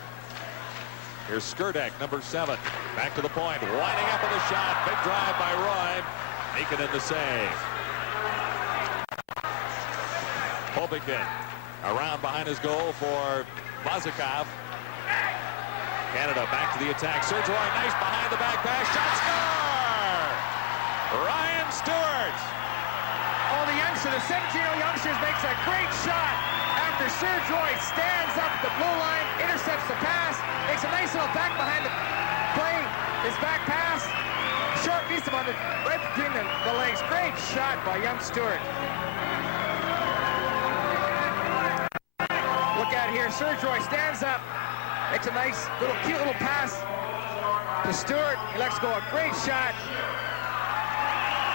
Here's Skurdek, number 7. Back to the point, winding up with a shot. Big drive by Roy. Nikitin the save. Popikin around behind his goal for Vazikov. Canada back to the attack. Serge Roy, nice behind the back pass. Shot, score! Ryan Stewart. Oh, the youngster, the 17-year-old youngster makes a great shot after Serge Roy stands up the blue line, intercepts the pass, makes a nice little back behind the play. His back pass, short piece of on the right between the legs. Great shot by young Stewart. Look at here, Serge Roy stands up, makes a nice little cute little pass to Stewart. He lets go a great shot.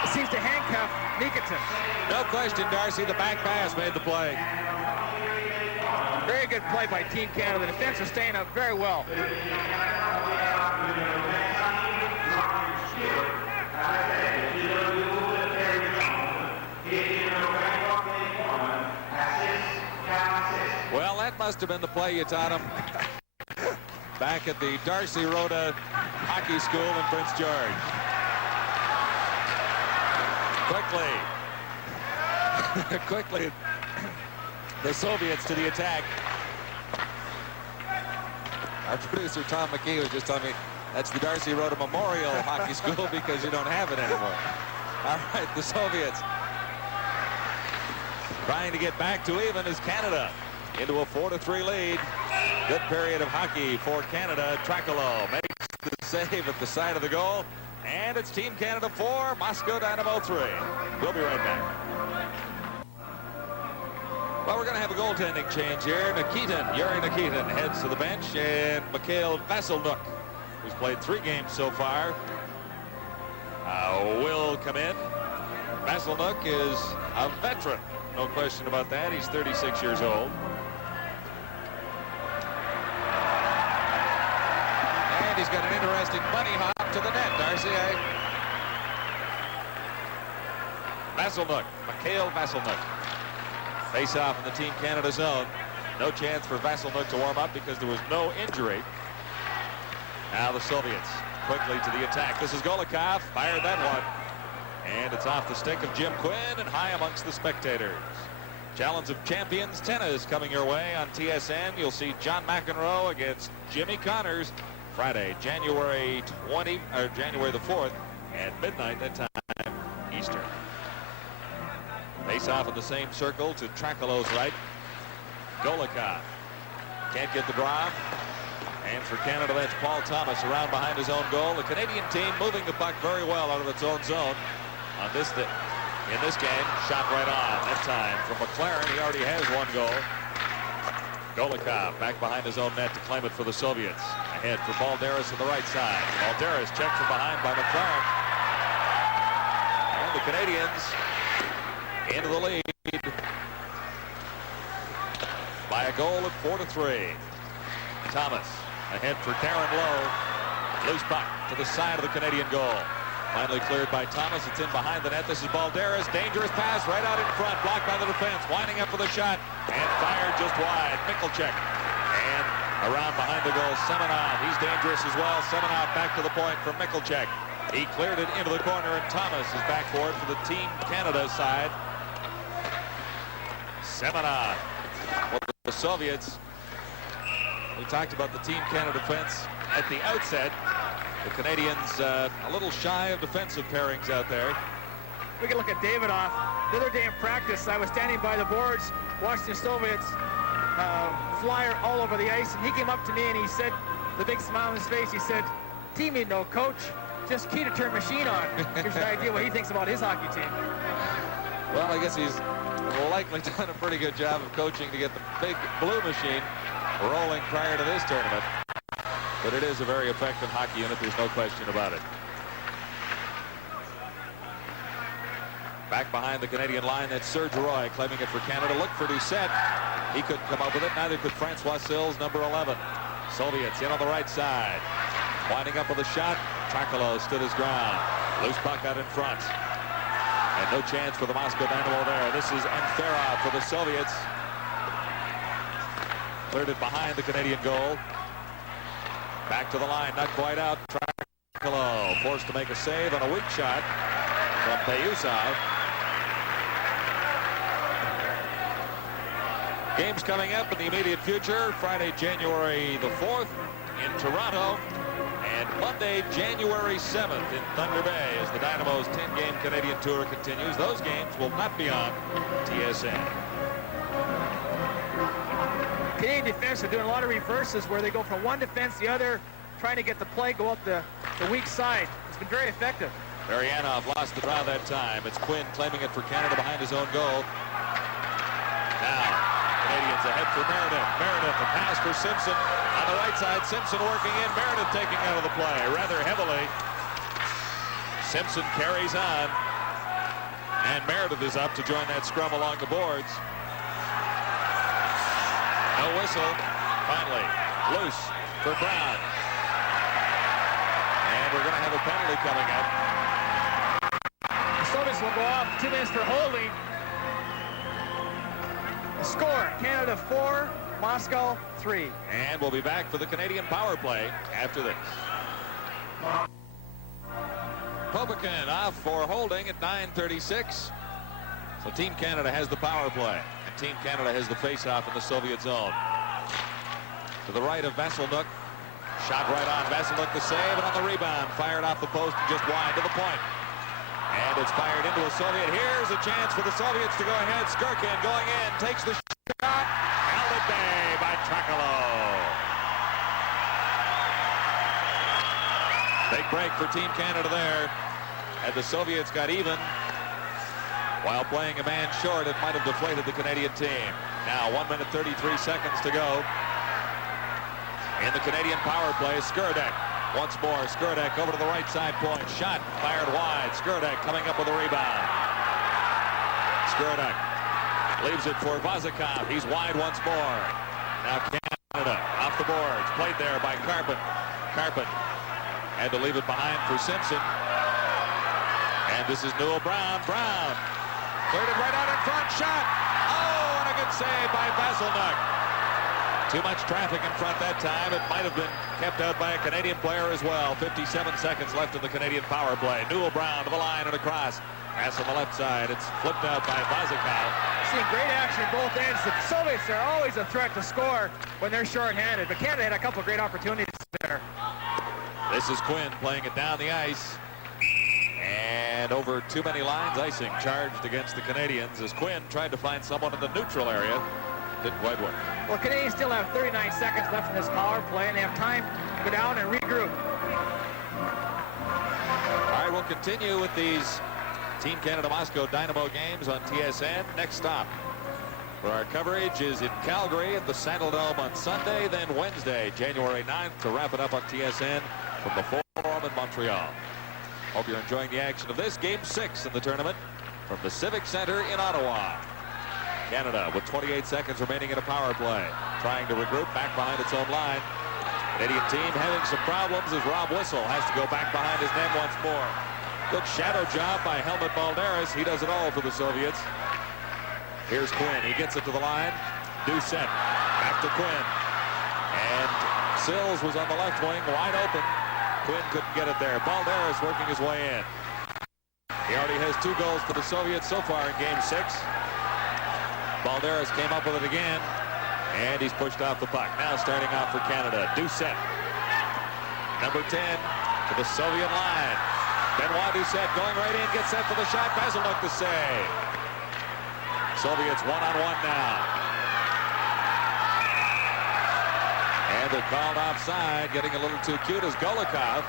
It seems to handcuff Nikitin. No question, Darcy, the back pass made the play. Very good play by Team Canada. The defense is staying up very well. Well, that must have been the play you taught him back at the Darcy Rhoda Hockey School in Prince George. Quickly. the Soviets to the attack. Our producer Tom McKee was just telling me that's the Darcy Rhoda Memorial Hockey School because you don't have it anymore. All right, the Soviets trying to get back to even as Canada into a 4-3 lead. Good period of hockey for Canada. Tracolo makes the save at the side of the goal. And it's Team Canada 4, Moscow Dynamo 3. We'll be right back. Well, we're going to have a goaltending change here. Yuri Nikitin heads to the bench, and Mikhail Vasilnuk, who's played 3 games so far, will come in. Vasilnuk is a veteran, no question about that. He's 36 years old. And he's got an interesting bunny hop to the net, Darcy. Vasilnuk, Mikhail Vasilnuk. Face off in the Team Canada zone. No chance for Vasilnuk to warm up because there was no injury. Now the Soviets quickly to the attack. This is Golikov. Fired that one. And it's off the stick of Jim Quinn and high amongst the spectators. Challenge of Champions tennis coming your way on TSN. You'll see John McEnroe against Jimmy Connors Friday, January the 4th at midnight that time Eastern. Face off in the same circle to Tracolo's right. Golikov can't get the draw. And for Canada, that's Paul Thomas around behind his own goal. The Canadian team moving the puck very well out of its own zone on this in this game. Shot right on that time from McLaren. He already has 1 goal. Golikov back behind his own net to claim it for the Soviets. Ahead for Balderas on the right side. Balderas checked from behind by McLaren. And the Canadians into the lead by a goal at 4-3. Thomas ahead for Darren Lowe. Loose puck to the side of the Canadian goal. Finally cleared by Thomas. It's in behind the net. This is Balderas. Dangerous pass right out in front. Blocked by the defense. Winding up for the shot. And fired just wide. Michalczyk. And around behind the goal, Semenov. He's dangerous as well. Semenov back to the point for Michalczyk. He cleared it into the corner, and Thomas is back for it for the Team Canada side. Semenov. Well, the Soviets, we talked about the Team Canada defense at the outset. The Canadians a little shy of defensive pairings out there. We can look at Davidoff. The other day in practice, I was standing by the boards watching the Soviets flyer all over the ice, and he came up to me and he said, the big smile on his face, he said, "Team ain't no coach, just key to turn machine on." Gives you an idea what he thinks about his hockey team. Well, I guess he's likely done a pretty good job of coaching to get the big blue machine rolling prior to this tournament. But it is a very effective hockey unit. There's no question about it. Back behind the Canadian line, that's Serge Roy claiming it for Canada. Look for Doucette. He couldn't come up with it. Neither could Francois Sills, number 11. Soviets in on the right side. Winding up with a shot. Tracolo stood his ground. Loose puck out in front. And no chance for the Moscow Dynamo there. This is Antherov for the Soviets. Cleared it behind the Canadian goal. Back to the line, not quite out. Tracolo forced to make a save on a weak shot from Payusov. Games coming up in the immediate future. Friday, January the 4th in Toronto. And Monday, January 7th in Thunder Bay as the Dynamo's 10-game Canadian tour continues. Those games will not be on TSN. Canadian defense are doing a lot of reverses where they go from one defense to the other, trying to get the play go up the weak side. It's been very effective. Marianov lost the draw that time. It's Quinn claiming it for Canada behind his own goal. Now, Canadians ahead for Meredith. Meredith, a pass for Simpson. On the right side, Simpson working in. Meredith taking out of the play rather heavily. Simpson carries on. And Meredith is up to join that scrum along the boards. No whistle. Finally, loose for Brown. And we're going to have a penalty coming up. The Soviets will go off. 2 minutes for holding. The score, Canada 4, Moscow 3. And we'll be back for the Canadian power play after this. Popokin off for holding at 9:36. So Team Canada has the power play. And Team Canada has the face-off in the Soviet zone. To the right of Vasiluk. Shot right on. Vasiluk the save, and on the rebound. Fired off the post and just wide to the point. And it's fired into a Soviet. Here's a chance for the Soviets to go ahead. Skirkin going in. Takes the shot. Held at bay by Trakalo. Big break for Team Canada there. And the Soviets got even. While playing a man short, it might have deflated the Canadian team. Now 1 minute 33 seconds to go. In the Canadian power play, Skurdek. Once more, Skurdek over to the right side point. Shot fired wide. Skurdek coming up with a rebound. Skurdek leaves it for Vazikov. He's wide once more. Now Canada off the boards. Played there by Carpet. Carpet had to leave it behind for Simpson. And this is Newell Brown. Brown cleared it right out in front. Shot. Oh, and a good save by Vasiluk. Too much traffic in front that time. It might have been kept out by a Canadian player as well. 57 seconds left in the Canadian power play. Newell Brown to the line and across. Pass on the left side. It's flipped out by Vazikov. Seeing great action at both ends. The Soviets are always a threat to score when they're short-handed, but Canada had a couple of great opportunities there. This is Quinn playing it down the ice. And over too many lines, icing charged against the Canadians as Quinn tried to find someone in the neutral area. Didn't quite work. Well, Canadians still have 39 seconds left in this power play, and they have time to go down and regroup. All right, we'll continue with these Team Canada Moscow Dynamo games on TSN. Next stop for our coverage is in Calgary at the Saddledome on Sunday, then Wednesday, January 9th, to wrap it up on TSN from the Forum in Montreal. Hope you're enjoying the action of this Game 6 in the tournament from the Civic Center in Ottawa. Canada with 28 seconds remaining in a power play, trying to regroup back behind its own line. Canadian team having some problems as Rob Whistle has to go back behind his net once more. Good shadow job by Helmut Balderas. He does it all for the Soviets. Here's Quinn. He gets it to the line. Doucette back to Quinn. And Sills was on the left wing, wide open. Quinn couldn't get it there. Balderas working his way in. He already has 2 goals for the Soviets so far in Game 6. Balderas came up with it again, and he's pushed off the puck. Now starting off for Canada, Doucette. Number 10 to the Soviet line. Benoit Doucette going right in, gets set for the shot. Vasiluk the save. Soviets one-on-one now. And they're called offside, getting a little too cute as Golikov.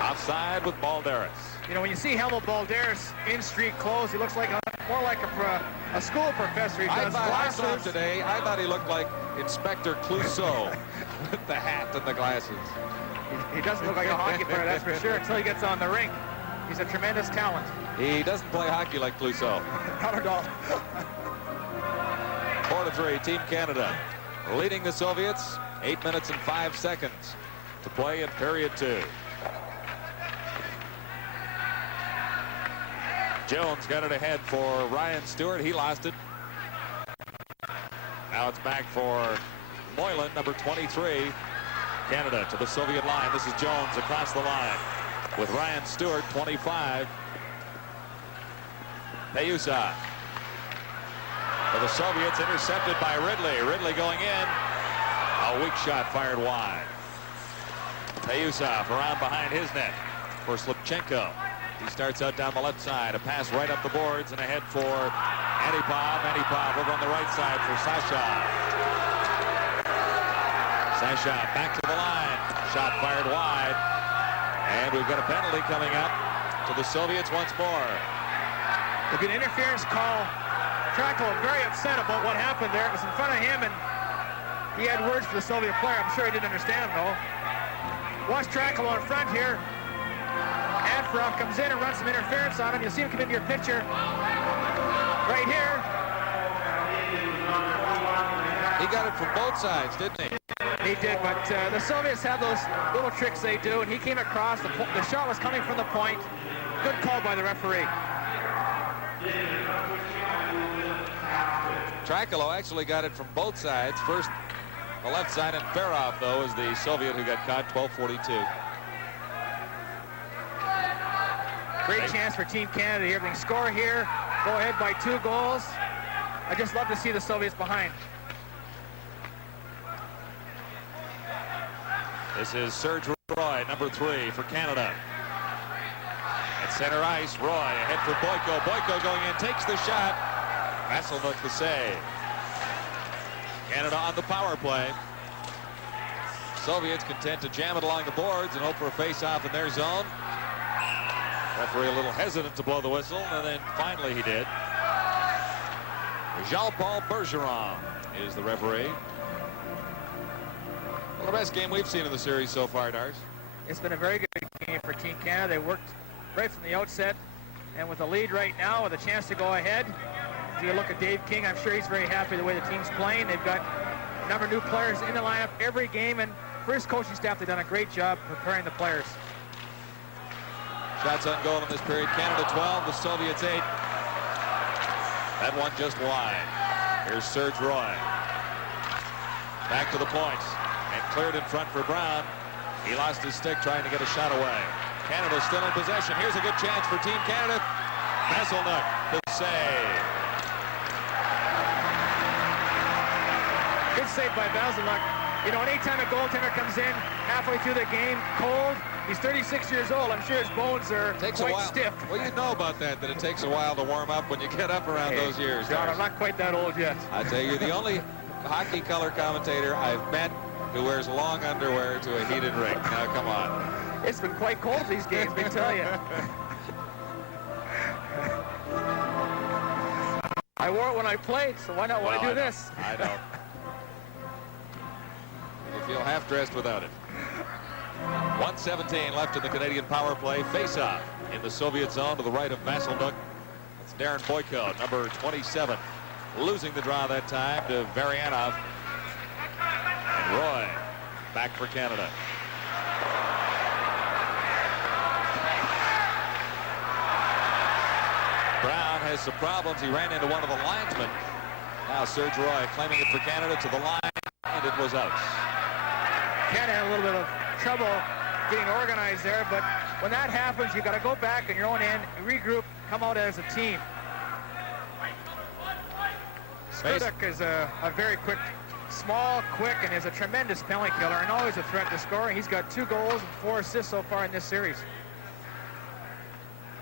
Offside with Balderas. You know, when you see Helmut Balderas in street clothes, he looks like more like a school professor. He does I saw him today. I thought he looked like Inspector Clouseau with the hat and the glasses. He doesn't look like a hockey player, that's for sure, until he gets on the rink. He's a tremendous talent. He doesn't play hockey like Clouseau. Not at all. 4-3, Team Canada leading the Soviets. 8 minutes and 5 seconds to play in period 2. Jones got it ahead for Ryan Stewart. He lost it. Now it's back for Moylan, number 23. Canada to the Soviet line. This is Jones across the line with Ryan Stewart, 25. Payusa. For the Soviets, intercepted by Ridley. Ridley going in. A weak shot fired wide. Payusov around behind his net for Slipchenko. He starts out down the left side. A pass right up the boards and ahead for Antipov. Antipov over on the right side for Sasha. Sasha back to the line. Shot fired wide. And we've got a penalty coming up to the Soviets once more. Look at interference call. Trakalo very upset about what happened there. It was in front of him, and he had words for the Soviet player. I'm sure he didn't understand them, though. Watch Trakalo in front here. Afrov comes in and runs some interference on him. You'll see him come into your picture right here. He got it from both sides, didn't he? He did, but the Soviets have those little tricks they do, and he came across. The shot was coming from the point. Good call by the referee. Trakalo actually got it from both sides. First, the left side, and Ferrov, though, is the Soviet who got caught, 12:42. Great chance for Team Canada here. If they can score here, go ahead by 2 goals. I just love to see the Soviets behind. This is Serge Roy, number 3 for Canada. At center ice, Roy ahead for Boyko. Boyko going in, takes the shot. Vasselnuk the save. Canada on the power play. Soviets content to jam it along the boards and hope for a face-off in their zone. Referee a little hesitant to blow the whistle, and then finally he did. Jean-Paul Bergeron is the referee. Well, the best game we've seen in the series so far, Dars. It's been a very good game for Team Canada. They worked right from the outset, and with the lead right now, with a chance to go ahead. If you look at Dave King, I'm sure he's very happy the way the team's playing. They've got a number of new players in the lineup every game, and for his coaching staff, they've done a great job preparing the players. Shots on goal in this period. Canada 12, the Soviets 8. That one just wide. Here's Serge Roy. Back to the points. And cleared in front for Brown. He lost his stick trying to get a shot away. Canada still in possession. Here's a good chance for Team Canada. Vasselnuk to save. Good save by Vasselnuk. You know, anytime a goaltender comes in halfway through the game cold, he's 36 years old. I'm sure his bones are quite stiff. Well, you know about that it takes a while to warm up when you get up around those years. John, I'm not quite that old yet. I tell you, you're the only hockey color commentator I've met who wears long underwear to a heated rink. Now, come on. It's been quite cold these games, let me tell you. I wore it when I played, so why not want to do this? I know. You feel half-dressed without it. 1:17 left in the Canadian power play. Face-off in the Soviet zone to the right of Vasselnuk. That's Darren Boyko, number 27. Losing the draw that time to Varianov. And Roy back for Canada. Brown has some problems. He ran into one of the linesmen. Now Serge Roy claiming it for Canada to the line, and it was out. Canada had a little bit of trouble getting organized there, but when that happens, you got to go back in your own end, regroup, come out as a team. Skurduk is a very quick, small, quick, and is a tremendous penalty killer and always a threat to score. He's got 2 goals and 4 assists so far in this series.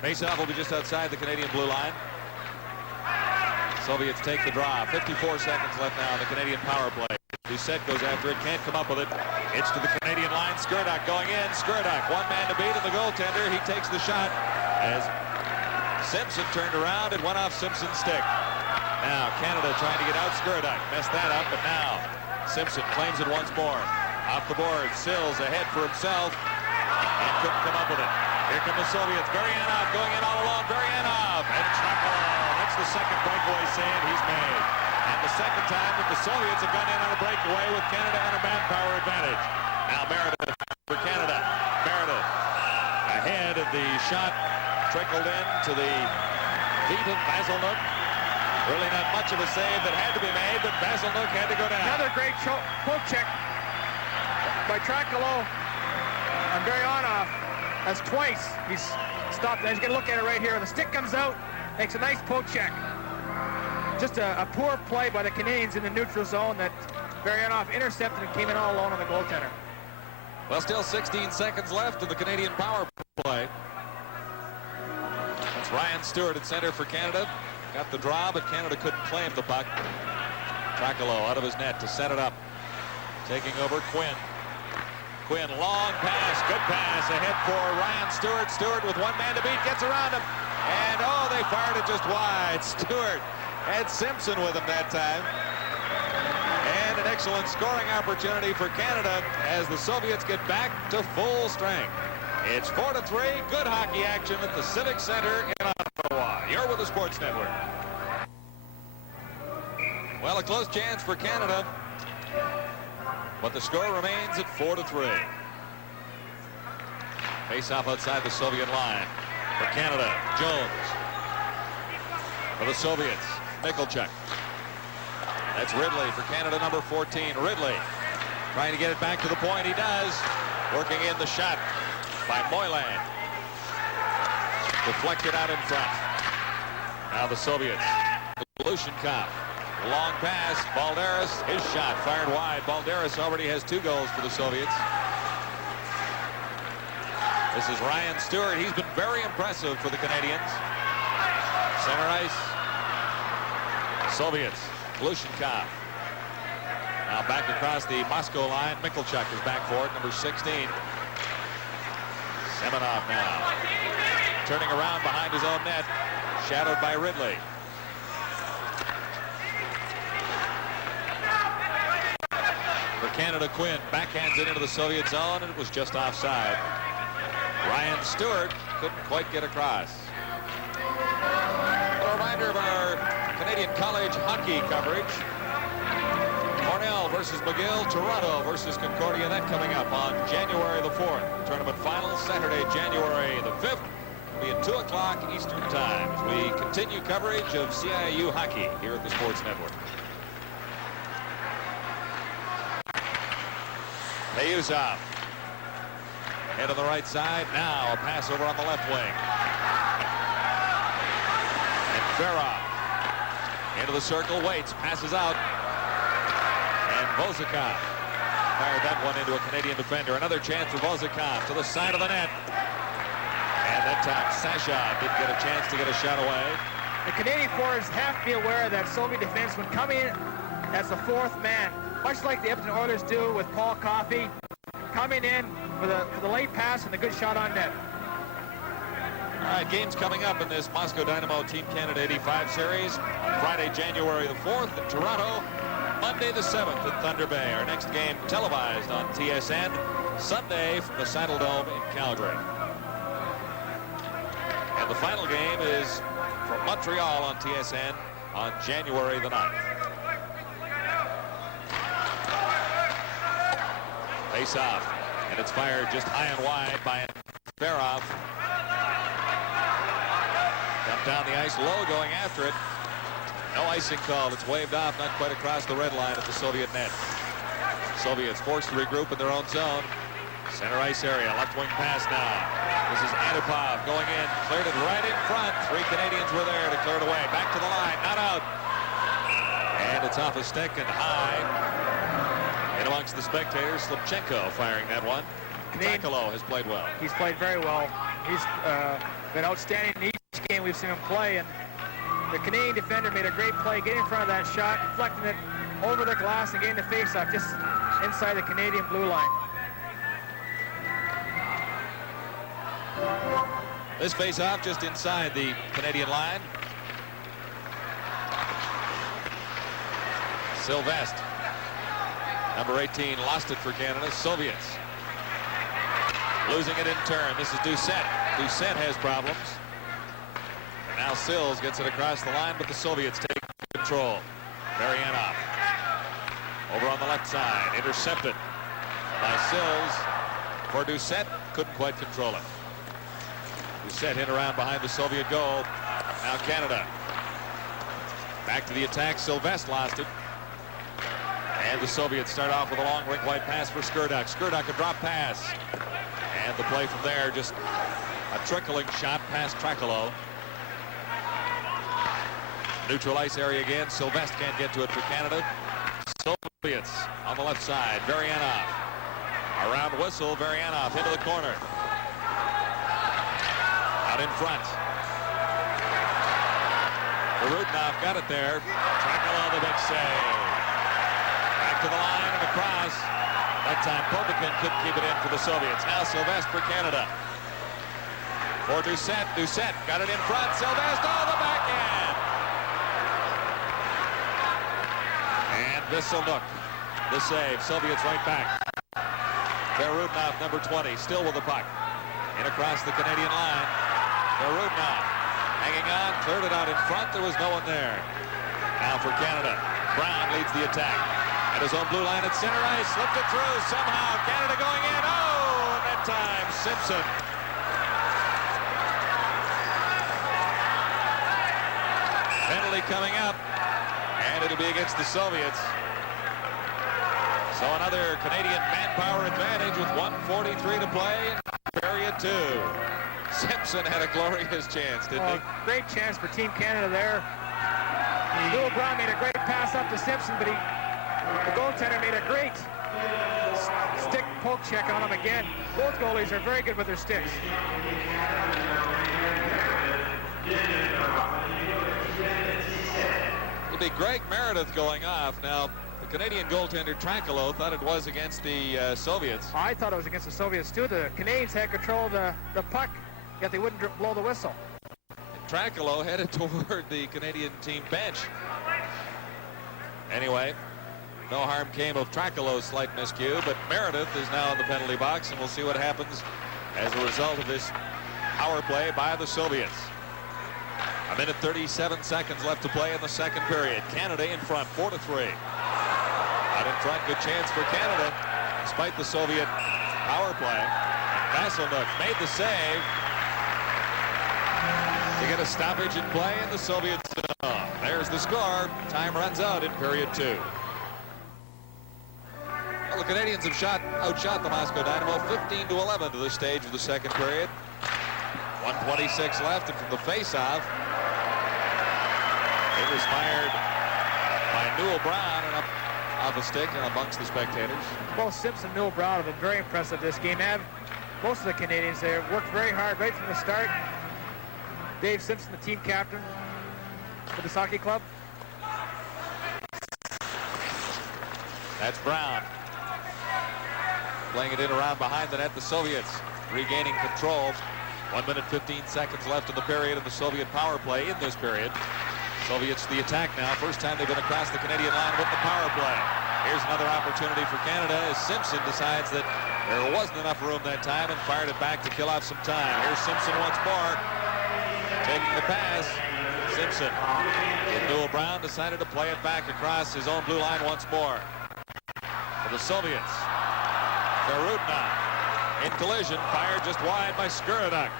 Faceoff will be just outside the Canadian blue line. Soviets take the draw. 54 seconds left now on the Canadian power play. Doucette goes after it, can't come up with it. It's to the Canadian line. Skurduk going in. Skurduk, 1 man to beat, and the goaltender, he takes the shot as Simpson turned around and went off Simpson's stick. Now Canada trying to get out Skurduk. Messed that up, but now Simpson claims it once more. Off the board, Sills ahead for himself and couldn't come up with it. Here come the Soviets. Varianov going in all alone. Varianov and Chakala. That's the second breakaway save he's made. And the second time that the Soviets have gone in on a breakaway with Canada on a manpower advantage. Now Meredith for Canada. Meredith ahead of the shot. Trickled in to the feet of Vasselnuk. Really not much of a save that had to be made, but Vasselnuk had to go down. Another great poke check by Tricolo on Varianov. That's twice. He's stopped. He's going to look at it right here. The stick comes out, makes a nice poke check. Just a poor play by the Canadians in the neutral zone that Varianov intercepted and came in all alone on the goaltender. Well, still 16 seconds left in the Canadian power play. That's Ryan Stewart at center for Canada. Got the draw, but Canada couldn't claim the puck. Tricolo out of his net to set it up. Taking over Quinn. Quinn, long pass, good pass ahead for Ryan Stewart. Stewart with 1 man to beat, gets around him. And, oh, they fired it just wide. Stewart had Simpson with him that time. And an excellent scoring opportunity for Canada as the Soviets get back to full strength. It's 4-3, good hockey action at the Civic Center in Ottawa. You're with the Sports Network. Well, a close chance for Canada, but the score remains at 4-3. Face-off outside the Soviet line for Canada. Jones for the Soviets. Michalchuk. That's Ridley for Canada, number 14. Ridley trying to get it back to the point. He does. Working in the shot by Moylan. Deflected out in front. Now the Soviets. Lushenkov Long pass. Balderas, his shot fired wide. Balderas already has 2 goals for the Soviets. This is Ryan Stewart. He's been very impressive for the Canadians. Center ice. Soviets. Glushenkov. Now back across the Moscow line. Mikhalchuk is back for it, number 16. Semenov now. Turning around behind his own net. Shadowed by Ridley. For Canada, Quinn backhands it into the Soviet zone, and it was just offside. Ryan Stewart couldn't quite get across. A reminder of our Canadian college hockey coverage. Cornell versus McGill, Toronto versus Concordia. That coming up on January the 4th. Tournament final Saturday, January the 5th. It'll be at 2 o'clock Eastern Time as we continue coverage of CIU hockey here at the Sports Network. Payuzov. Head on the right side. Now a pass over on the left wing. And Farah into the circle, waits, passes out. And Vozikov fired that one into a Canadian defender. Another chance for Vozikov to the side of the net. And that time Sasha didn't get a chance to get a shot away. The Canadian forwards have to be aware that Soviet defensemen coming in as the 4th man, much like the Edmonton Oilers do with Paul Coffey, coming in for the late pass and the good shot on net. All right, games coming up in this Moscow Dynamo Team Canada 85 series. Friday, January the 4th in Toronto. Monday the 7th at Thunder Bay. Our next game televised on TSN. Sunday from the Saddledome in Calgary. And the final game is from Montreal on TSN on January the 9th. Face off, and it's fired just high and wide by Farah. Come down the ice low, going after it. No icing call. It's waved off, not quite across the red line at the Soviet net. Soviets forced to regroup in their own zone. Center ice area, left wing pass now. This is Anupov going in, cleared it right in front. 3 Canadians were there to clear it away. Back to the line, not out. And it's off a stick and high. And amongst the spectators, Slipchenko firing that one. Trakalo has played well. He's played very well. He's been outstanding in each game we've seen him play. And the Canadian defender made a great play, getting in front of that shot, deflecting it over the glass and getting the face-off just inside the Canadian blue line. This face-off just inside the Canadian line. Sylvestre, number 18, lost it for Canada. Soviets losing it in turn. This is Doucette. Doucette has problems. Now Sills gets it across the line, but the Soviets take control. Marianov over on the left side, intercepted by Sills. For Doucette, couldn't quite control it. Doucette hit around behind the Soviet goal. Now Canada back to the attack. Sylvestre lost it. And the Soviets start off with a long rink-wide pass for Skurduk. Skurduk, a drop pass. And the play from there, just a trickling shot past Trakalo. Neutral ice area again. Sylvestre can't get to it for Canada. Soviets on the left side. Varianov. Around whistle. Varianov into the corner. Out in front. Rudnov got it there. Trakalo, the big save. Back to the line and across. That time Popokin couldn't keep it in for the Soviets. Now Sylvestre for Canada. For Doucette. Doucette got it in front. Sylvestre, oh, the backhand. And Visselnook, the save. Soviets right back. Berudnov, number 20, still with the puck. In across the Canadian line. Berudnov hanging on, cleared it out in front. There was no one there. Now for Canada. Brown leads the attack. At his own blue line at center ice. Slipped it through somehow. Canada going in. Oh, and that time Simpson. Penalty coming up. And it'll be against the Soviets. So another Canadian manpower advantage with 1:43 to play in period 2. Simpson had a glorious chance, didn't he? Great chance for Team Canada there. Newell Brown made a great pass up to Simpson, but the goaltender made a great stick poke check on him again. Both goalies are very good with their sticks. It'll be Greg Meredith going off. Now, the Canadian goaltender Trankolo thought it was against the Soviets. I thought it was against the Soviets too. The Canadians had control of the puck, yet they wouldn't blow the whistle. Trankolo headed toward the Canadian team bench. Anyway, no harm came of Trankolo's slight miscue, but Meredith is now in the penalty box, and we'll see what happens as a result of this power play by the Soviets. A minute 37 seconds left to play in the second period. Canada in front, 4-3. Out in front, good chance for Canada, despite the Soviet power play. Vasselnuk made the save to get a stoppage in play, and the Soviets there's the score. Time runs out in period 2. Well, the Canadians have outshot the Moscow Dynamo 15-11 to this stage of the second period. 1:26 left, and from the face-off, it was fired by Newell Brown and up off a stick and amongst the spectators. Both Simpson and Newell Brown have been very impressive this game. Most of the Canadians there worked very hard right from the start. Dave Simpson, the team captain for this hockey club. That's Brown. Playing it in around behind the net. The Soviets regaining control. 1 minute 15 seconds left in the period, and the Soviet power play in this period. Soviets to the attack now. First time they've been across the Canadian line with the power play. Here's another opportunity for Canada as Simpson decides that there wasn't enough room that time and fired it back to kill off some time. Here's Simpson once more. Taking the pass. Simpson. And Newell Brown decided to play it back across his own blue line once more. For the Soviets. Perutna in collision, fired just wide by Skuraduk.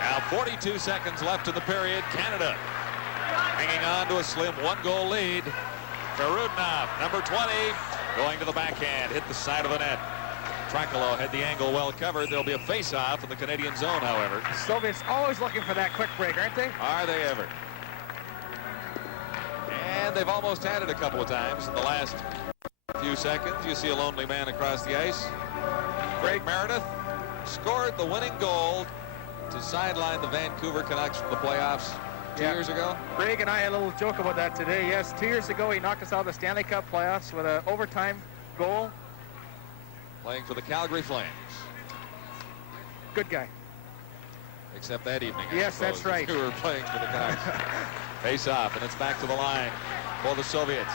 Now 42 seconds left in the period. Canada hanging on to a slim 1-goal lead. Perutna, number 20, going to the backhand, hit the side of the net. Trankolo had the angle well covered. There'll be a face-off in the Canadian zone, however. The Soviets always looking for that quick break, aren't they? Are they ever? And they've almost had it a couple of times in the last few seconds. You see a lonely man across the ice. Greg Meredith scored the winning goal to sideline the Vancouver Canucks from the playoffs 2 years ago. Greg and I had a little joke about that today. Yes, 2 years ago he knocked us out of the Stanley Cup playoffs with an overtime goal. Playing for the Calgary Flames. Good guy. Except that evening. Yes, that's right. We were playing for the Canucks. Face off, and it's back to the line for the Soviets.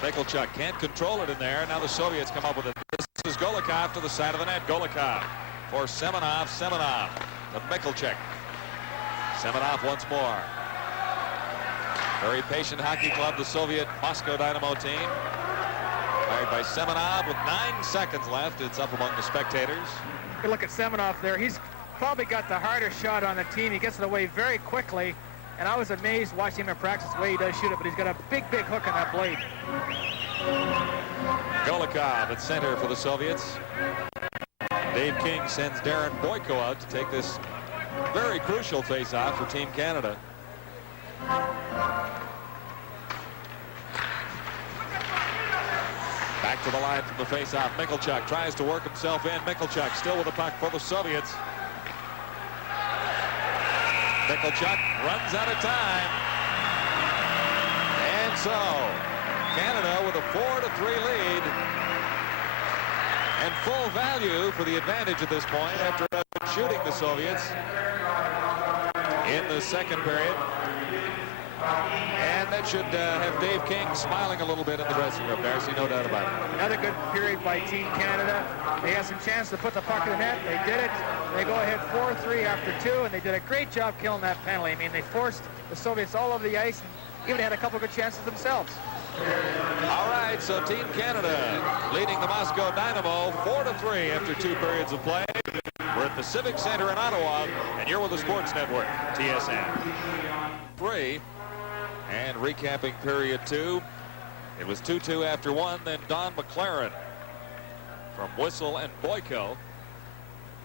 Michalchuk can't control it in there. Now the Soviets come up with it. This is Golikov to the side of the net. Golikov for Semenov. Semenov to Michalchuk. Semenov once more. Very patient hockey club, the Soviet Moscow Dynamo team. Fired by Semenov with 9 seconds left. It's up among the spectators. Good look at Semenov there. He's probably got the hardest shot on the team. He gets it away very quickly. And I was amazed watching him in practice the way he does shoot it, but he's got a big, big hook on that blade. Golikov at center for the Soviets. Dave King sends Darren Boyko out to take this very crucial face-off for Team Canada. Back to the line from the face-off. Michalchuk tries to work himself in. Michalchuk still with the puck for the Soviets. Michalchuk runs out of time. And so, Canada with a 4-3 lead. And full value for the advantage at this point after shooting the Soviets in the second period. And that should have Dave King smiling a little bit in the dressing room, Darcy, no doubt about it. Another good period by Team Canada. They had some chance to put the puck in the net. They did it. They go ahead 4-3 after 2, and they did a great job killing that penalty. I mean, they forced the Soviets all over the ice and even had a couple good chances themselves. All right, so Team Canada leading the Moscow Dynamo 4-3 after 2 periods of play. We're at the Civic Center in Ottawa, and you're with the Sports Network, TSN. 3. And recapping period 2, it was 2-2 after 1. Then Don McLaren from Whistle and Boyko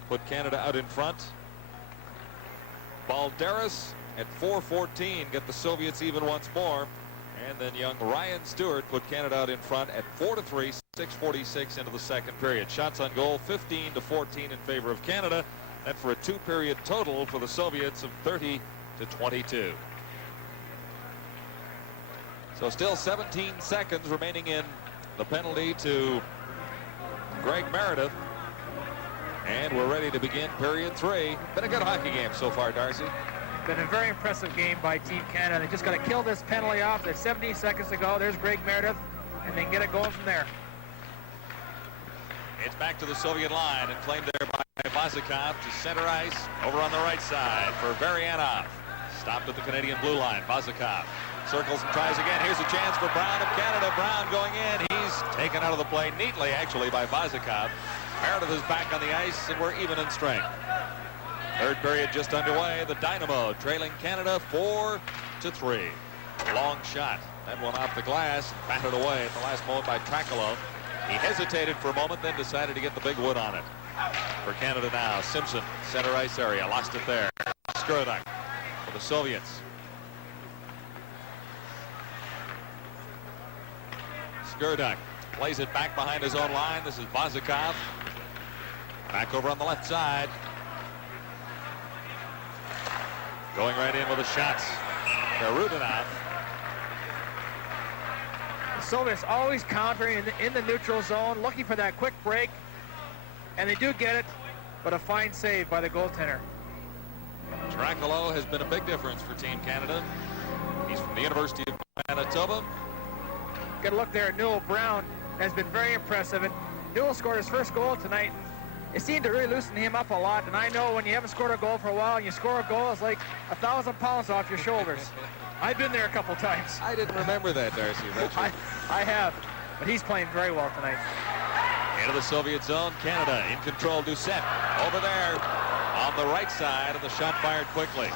put Canada out in front. Balderas at 4:14 get the Soviets even once more. And then young Ryan Stewart put Canada out in front at 4-3, 6:46 into the second period. Shots on goal 15-14 in favor of Canada. That for a two-period total for the Soviets of 30-22. So still 17 seconds remaining in the penalty to Greg Meredith. And we're ready to begin period 3. Been a good hockey game so far, Darcy. Been a very impressive game by Team Canada. They just got to kill this penalty off. There's 17 seconds to go. There's Greg Meredith, and then get it going from there. It's back to the Soviet line and claimed there by Vazikov to center ice over on the right side for Varianov. Stopped at the Canadian blue line. Vazikov circles and tries again. Here's a chance for Brown of Canada. Brown going in. He's taken out of the play neatly, actually, by Vazikov. Meredith is back on the ice, and we're even in strength. Third period just underway. The Dynamo trailing Canada 4-3. Long shot. That one off the glass, batted away at the last moment by Trakalo. He hesitated for a moment, then decided to get the big wood on it. For Canada now, Simpson, center ice area, lost it there. Skurduk for the Soviets. Skurduk plays it back behind his own line. This is Vazikov. Back over on the left side. Going right in with the shots. Rudinov. The Soviets always countering in the neutral zone, looking for that quick break. And they do get it, but a fine save by the goaltender. Trakalo has been a big difference for Team Canada. He's from the University of Manitoba. Good look there at Newell. Brown has been very impressive. And Newell scored his first goal tonight. It seemed to really loosen him up a lot. And I know when you haven't scored a goal for a while and you score a goal, it's like 1,000 pounds off your shoulders. I've been there a couple times. I didn't remember that, Darcy. I have. But he's playing very well tonight. Into the Soviet zone. Canada in control. Doucette over there on the right side. And the shot fired quickly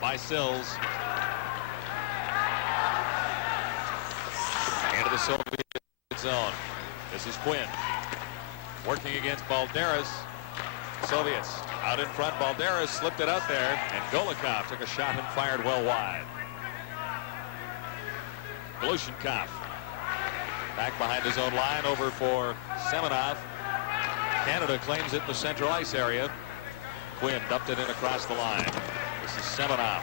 by Sills. Into the Soviet zone. This is Quinn working against Balderas. Soviets out in front. Balderas slipped it out there, and Golikov took a shot and fired well wide. Glushenkov back behind his own line over for Semenov. Canada claims it in the central ice area. Quinn dumped it in across the line. This is Semenov.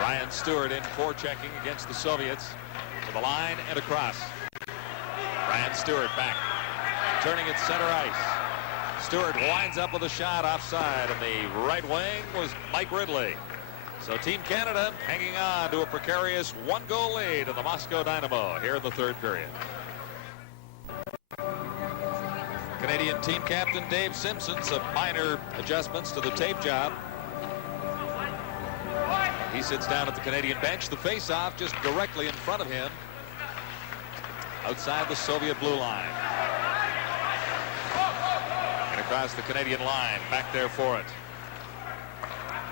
Ryan Stewart in forechecking against the Soviets. To the line and across. Ryan Stewart back. Turning at center ice. Stewart winds up with a shot offside, and the right wing was Mike Ridley. So Team Canada hanging on to a precarious one-goal lead in the Moscow Dynamo here in the third period. Canadian team captain Dave Simpson, some minor adjustments to the tape job. He sits down at the Canadian bench. The face-off just directly in front of him outside the Soviet blue line. And across the Canadian line, back there for it.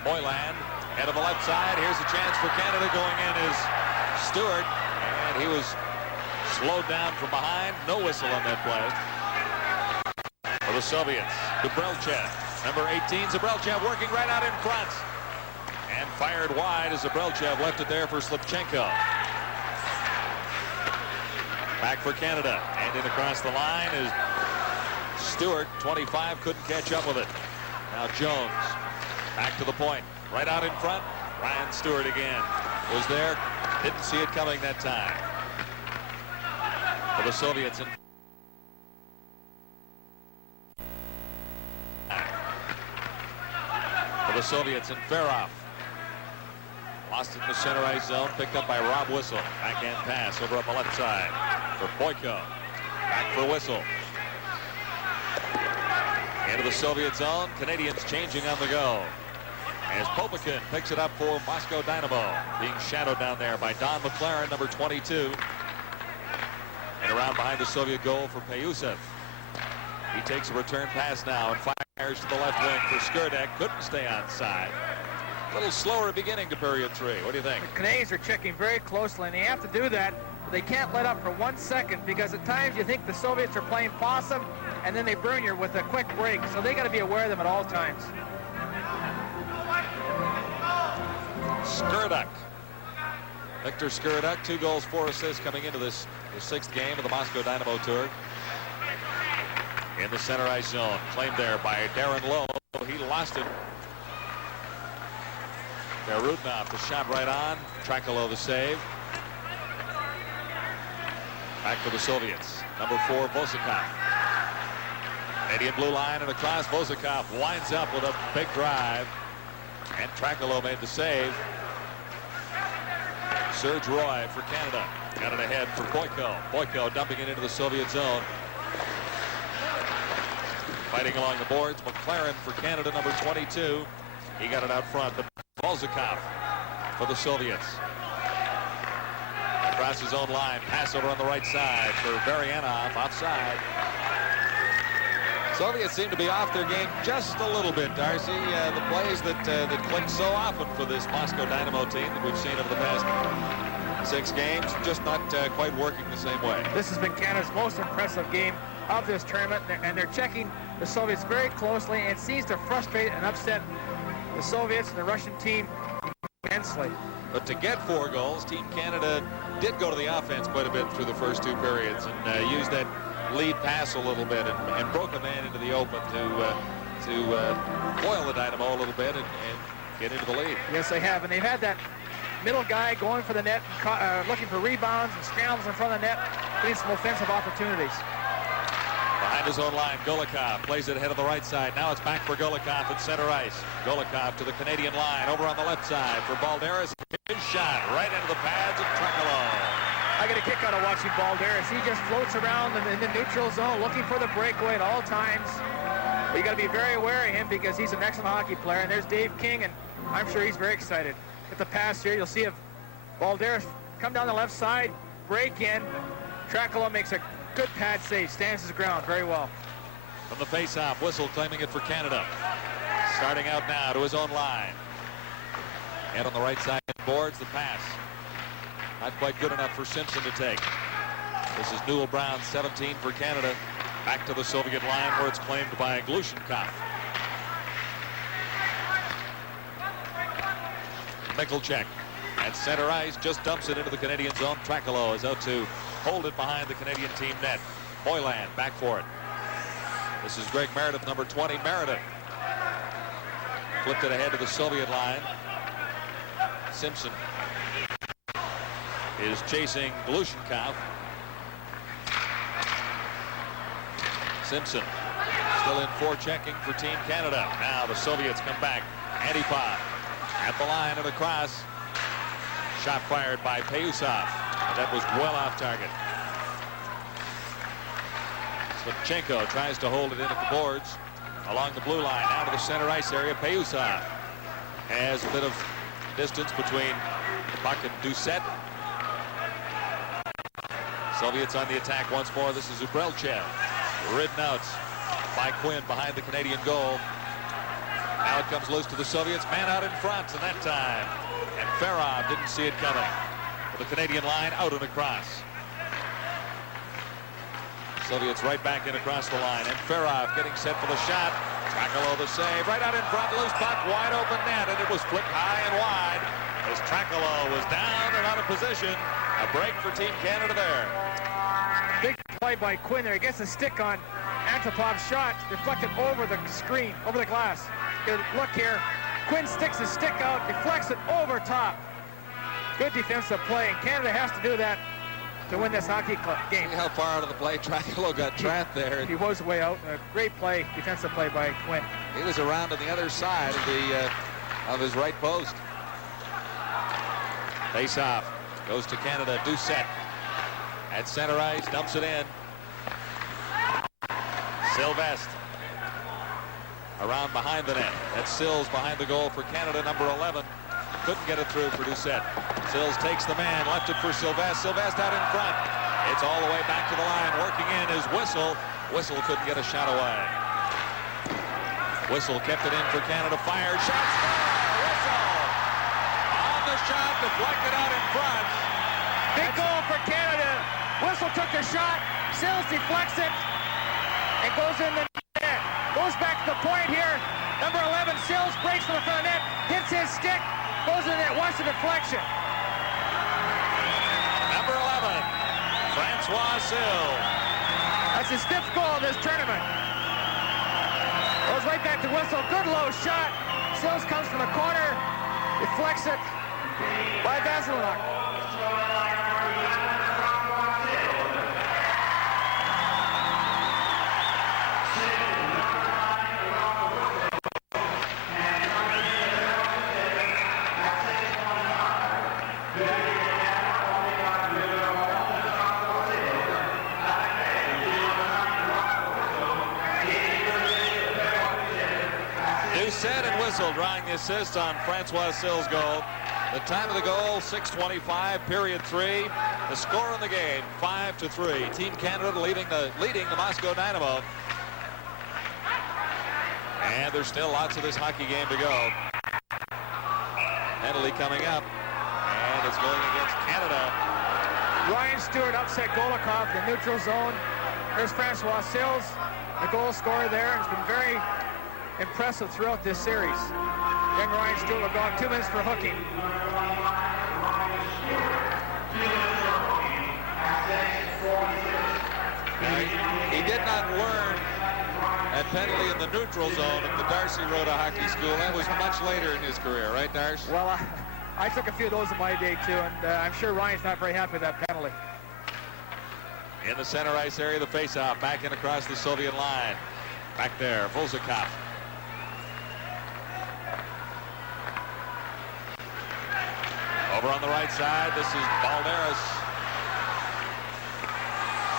Moylan, head of the left side. Here's a chance for Canada. Going in is Stewart, and he was slowed down from behind. No whistle on that play. For the Soviets, Zabrelchev, number 18. Zabrelchev working right out in front. And fired wide as Zabrelchev left it there for Slipchenko. Back for Canada. And in across the line is Stewart. 25 couldn't catch up with it. Now Jones back to the point. Right out in front. Ryan Stewart again. Was there. Didn't see it coming that time. For the Soviets. For the Soviets and Ferov. Lost it in the center ice zone. Picked up by Rob Whistle. Backhand pass over on the left side for Boyko. Back for Whistle. Into the Soviet zone. Canadians changing on the go. As Popikin picks it up for Moscow Dynamo. Being shadowed down there by Don McLaren, number 22. And around behind the Soviet goal for Payusev. He takes a return pass now and fires to the left wing for Skurduk. Couldn't stay on side. A little slower beginning to period 3. What do you think? The Canadians are checking very closely, and they have to do that They can't let up for 1 second, because at times you think the Soviets are playing possum, and then they burn you with a quick break. So they got to be aware of them at all times. Skurduk. Victor Skurduk, 2 goals, 4 assists coming into this, the 6th game of the Moscow Dynamo Tour. In the center ice zone, claimed there by Darren Lowe. He lost it. Rudnoff, the shot right on. Trakalo, the save. Back for the Soviets. Number 4, Vosakov. Canadian blue line and across. Vosakov winds up with a big drive. And Trakalo made the save. Serge Roy for Canada. Got it ahead for Boyko. Boyko dumping it into the Soviet zone. Fighting along the boards. McLaren for Canada, number 22. He got it out front, but Volzakov for the Soviets. Across his own line. Pass over on the right side for Varianov. Offside. Soviets seem to be off their game just a little bit, Darcy. The plays that click so often for this Moscow Dynamo team that we've seen over the past 6 games, just not quite working the same way. This has been Canada's most impressive game of this tournament, and they're checking the Soviets very closely, and it seems to frustrate and upset the Soviets and the Russian team immensely. But to get 4 goals, Team Canada did go to the offense quite a bit through the first 2 periods and used that lead pass a little bit and broke a man into the open to foil the Dynamo a little bit and get into the lead. Yes, they have, and they've had that middle guy going for the net, looking for rebounds and scrambles in front of the net, getting some offensive opportunities. Behind his own line, Golikov plays it ahead of the right side. Now it's back for Golikov at center ice. Golikov to the Canadian line, over on the left side for Balderas. His shot right into the pads of Trakalo. I get a kick out of watching Balderas. He just floats around in the neutral zone looking for the breakaway at all times. But you got to be very aware of him because he's an excellent hockey player. And there's Dave King, and I'm sure he's very excited. At the pass here, you'll see if Balderas come down the left side, break in. Trakalo makes a good pad save, stands his ground very well. From the face-off, Whistle claiming it for Canada. Starting out now to his own line. And on the right side boards, the pass. Not quite good enough for Simpson to take. This is Newell Brown, 17 for Canada. Back to the Soviet line where it's claimed by Glushenkov. Michalchek at center ice just dumps it into the Canadian zone. Trakalo is out to hold it behind the Canadian team net. Moylan back for it. This is Greg Meredith, number 20. Meredith flipped it ahead to the Soviet line. Simpson is chasing Glushenkov. Simpson still in forechecking for Team Canada. Now the Soviets come back. Antipov at the line and across. Shot fired by Payusov. That was well off target. Slipchenko tries to hold it in at the boards along the blue line. Now to the center ice area. Payusov has a bit of distance between the puck and Doucette. Soviets on the attack once more. This is Ubrelchev. Ridden out by Quinn behind the Canadian goal. Now it comes loose to the Soviets. Man out in front, and that time. And Ferrov didn't see it coming. The Canadian line out and across. Soviets right back in across the line. And Ferrov getting set for the shot. Trakalo the save. Right out in front. Loose puck. Wide open net. And it was flipped high and wide as Trakalo was down and out of position. A break for Team Canada there. Big play by Quinn there. He gets a stick on Antipov's shot. Deflected over the screen, over the glass. Good look here. Quinn sticks his stick out. Deflects it over top. Good defensive play. And Canada has to do that to win this hockey game. See how far out of the play Trakalo got trapped there. He was way out. A great play, defensive play by Quinn. He was around on the other side of his right post. Face off. Goes to Canada. Doucette at center ice. Dumps it in. Sylvestre around behind the net. That's Sills behind the goal for Canada, number 11. Couldn't get it through for Doucette. Sills takes the man. Left it for Sylvestre. Sylvestre out in front. It's all the way back to the line. Working in is Whistle. Whistle couldn't get a shot away. Whistle kept it in for Canada. Fire. Shots fired. Whistle. On the shot. Deflected out in front. Big goal for Canada. Whistle took the shot. Sills deflects it and goes in the net. Goes back to the point here. Number 11, Sills breaks from the front of the net, hits his stick, goes in the net, watch the deflection. Number 11, Francois Sills. That's his 5th goal of this tournament. Goes right back to Whistle. Good low shot. Sills comes from the corner, deflects it by Vasilevich. Set and Whistle drawing the assist on Francois Sills' goal. The time of the goal, 6:25, period 3. The score in the game, 5-3. Team Canada leading the Moscow Dynamo. And there's still lots of this hockey game to go. Penalty coming up, and it's going against Canada. Ryan Stewart upset Golikov in the neutral zone. There's Francois Sills, the goal scorer there. It's been very impressive throughout this series. Young Ryan Stewart will go on 2 minutes for hooking. He did not learn that penalty in the neutral zone at the Darcy Rhoda Hockey School. That was much later in his career, right, Darcy? Well, I took a few of those in my day, too, and I'm sure Ryan's not very happy with that penalty. In the center ice area, the faceoff back in across the Soviet line. Back there, Vozikov. Over on the right side, this is Balderas.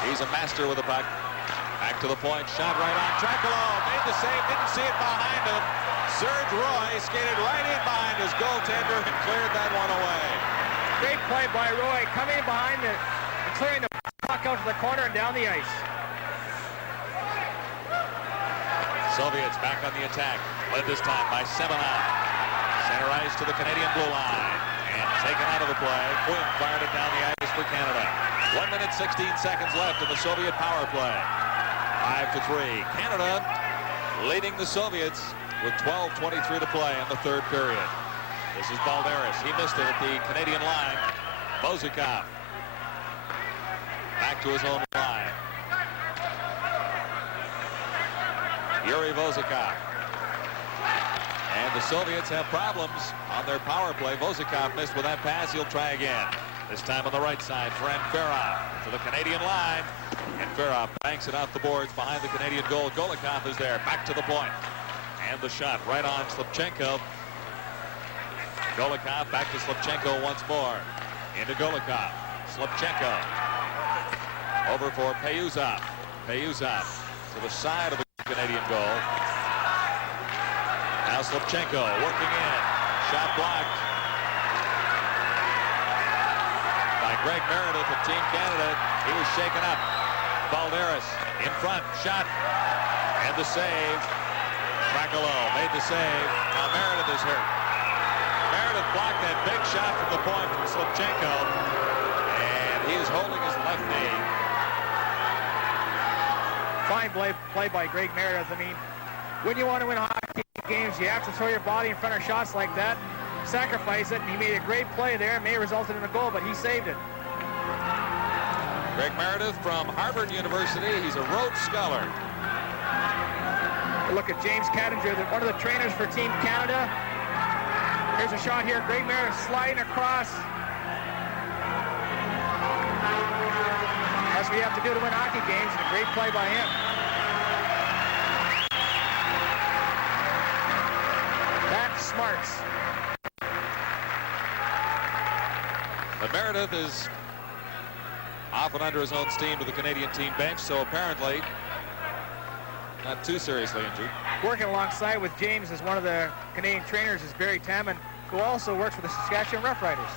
He's a master with the puck. Back to the point, shot right on. Trakalov made the save, didn't see it behind him. Serge Roy skated right in behind his goaltender and cleared that one away. Great play by Roy, coming behind it and clearing the puck out to the corner and down the ice. Soviets back on the attack, led this time by Semenov. Center ice to the Canadian blue line. And taken out of the play. Quinn fired it down the ice for Canada. 1 minute, 16 seconds left in the Soviet power play. 5-3. Canada leading the Soviets with 12:23 to play in the 3rd period. This is Balderas. He missed it at the Canadian line. Vozikov. Back to his own line. Yuri Vozikov. And the Soviets have problems on their power play. Vozikov missed with that pass. He'll try again. This time on the right side for Ferrov to the Canadian line. And Ferrov banks it off the boards behind the Canadian goal. Golikov is there. Back to the point. And the shot right on Slipchenko. Golikov back to Slipchenko once more. Into Golikov. Slipchenko. Over for Payuzov. Payuzov to the side of the Canadian goal. Now Slipchenko working in. Shot blocked by Greg Meredith of Team Canada. He was shaken up. Balderas in front. Shot. And the save. Trakalov made the save. Now Meredith is hurt. Meredith blocked that big shot from the point from Slipchenko. And he is holding his left knee. Fine play by Greg Meredith. I mean, when you want to win hockey games, you have to throw your body in front of shots like that, sacrifice it, and he made a great play there. It may have resulted in a goal, but he saved it. Greg Meredith from Harvard University. He's a Rhodes Scholar. Look at James Cattinger, one of the trainers for Team Canada. Here's a shot here. Greg Meredith sliding across. That's what you have to do to win hockey games, and a great play by him. That's smarts. But Meredith is often under his own steam to the Canadian team bench, so apparently not too seriously injured. Working alongside with James as one of the Canadian trainers is Barry Tamman, who also works for the Saskatchewan Roughriders.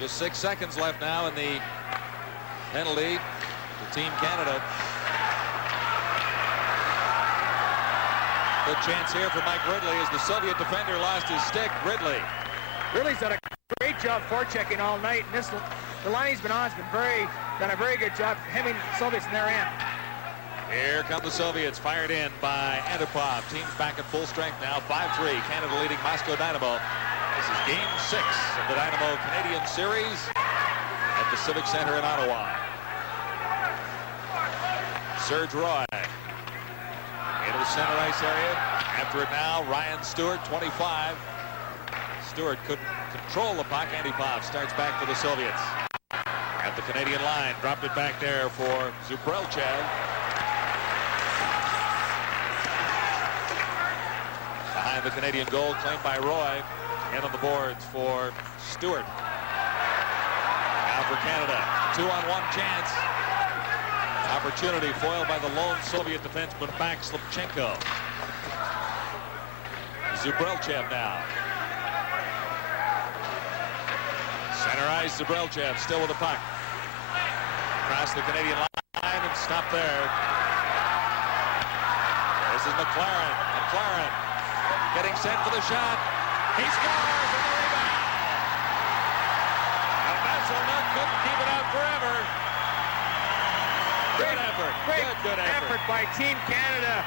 Just 6 seconds left now in the penalty to Team Canada. Good chance here for Mike Ridley as the Soviet defender lost his stick. Ridley's done a great job forechecking all night. And the line he's been on has been done a very good job hemming Soviets in their end. Here come the Soviets, fired in by Antipov. Team's back at full strength now, 5-3. Canada leading Moscow Dynamo. This is Game 6 of the Dynamo Canadian Series at the Civic Center in Ottawa. Serge Roy into the center ice area. After it now, Ryan Stewart, 25. Stewart couldn't control the puck. Antipov starts back for the Soviets. At the Canadian line, dropped it back there for Zubrelchev. Behind the Canadian goal, claimed by Roy. In on the boards for Stewart. Now for Canada, 2-on-1 chance. Opportunity foiled by the lone Soviet defenseman back Slipchenko. Zubrelchev now. Center ice, Zubrelchev still with the puck. Across the Canadian line and stopped there. This is McLaren. McLaren getting set for the shot. He scores with the rebound. And Vassilnuk couldn't keep it out forever. Good effort. Good effort by Team Canada.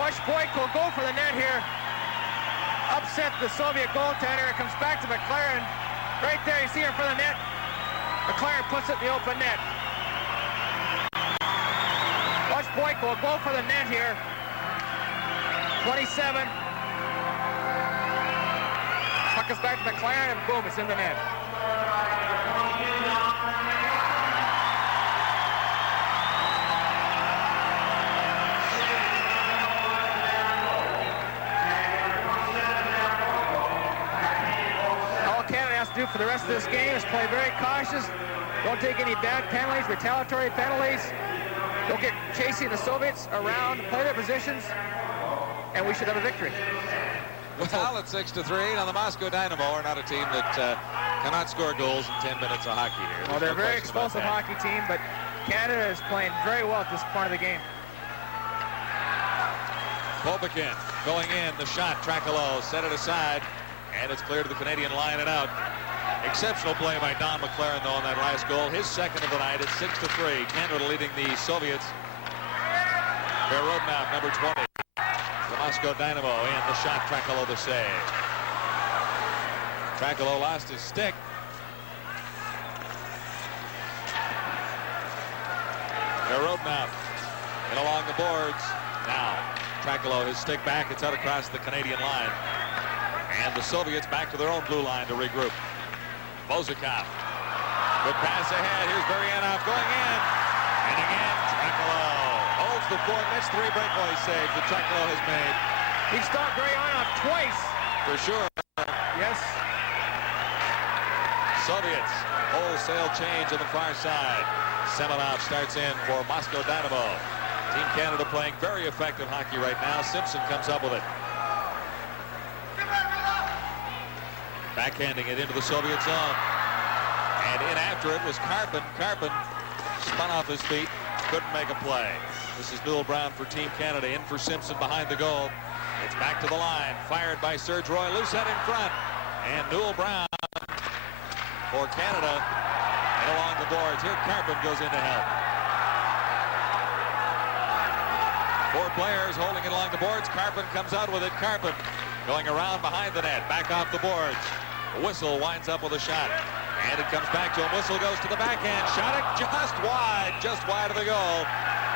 Watch Boyko go for the net here. Upset the Soviet goaltender. It comes back to McLaren. Right there, you see her in front of the net. McLaren puts it in the open net. Watch Boyko go for the net here. 27. Puck is back to McLaren, and boom, it's in the net. All Canada has to do for the rest of this game is play very cautious. Don't take any bad penalties, retaliatory penalties. Don't get chasing the Soviets around, play their positions, and we should have a victory. Well, it's 6-3. Now the Moscow Dynamo are not a team that cannot score goals in 10 minutes of hockey here. Well, they're a very explosive hockey team, but Canada is playing very well at this point of the game. Pobekin going in, the shot, Tracolo set it aside, and it's clear to the Canadian line and out. Exceptional play by Don McLaren, though, on that last goal. His second of the night. It's 6-3. Canada leading the Soviets. Verodnov, number 20. The Moscow Dynamo in the shot. Tracolo the save. Tracolo lost his stick. Verodnov in along the boards. Now Tracolo, his stick back. It's out across the Canadian line. And the Soviets back to their own blue line to regroup. Bozakov. Good pass ahead. Here's Baryanov going in. And again, Tracolo holds the fort. That's 3 breakaway saves that Tracolo has made. He stopped Baryanov twice. For sure. Yes. Soviets. Wholesale change on the far side. Semenov starts in for Moscow Dynamo. Team Canada playing very effective hockey right now. Simpson comes up with it. Backhanding it into the Soviet zone. And in after it was Karpin. Karpin spun off his feet. Couldn't make a play. This is Newell Brown for Team Canada. In for Simpson behind the goal. It's back to the line. Fired by Serge Roy. Loose head in front. And Newell Brown for Canada. And along the boards. Here Karpin goes in to help. 4 players holding it along the boards. Karpin comes out with it. Karpin going around behind the net. Back off the boards. Whistle winds up with a shot. And it comes back to him. Whistle goes to the backhand. Shot it just wide of the goal.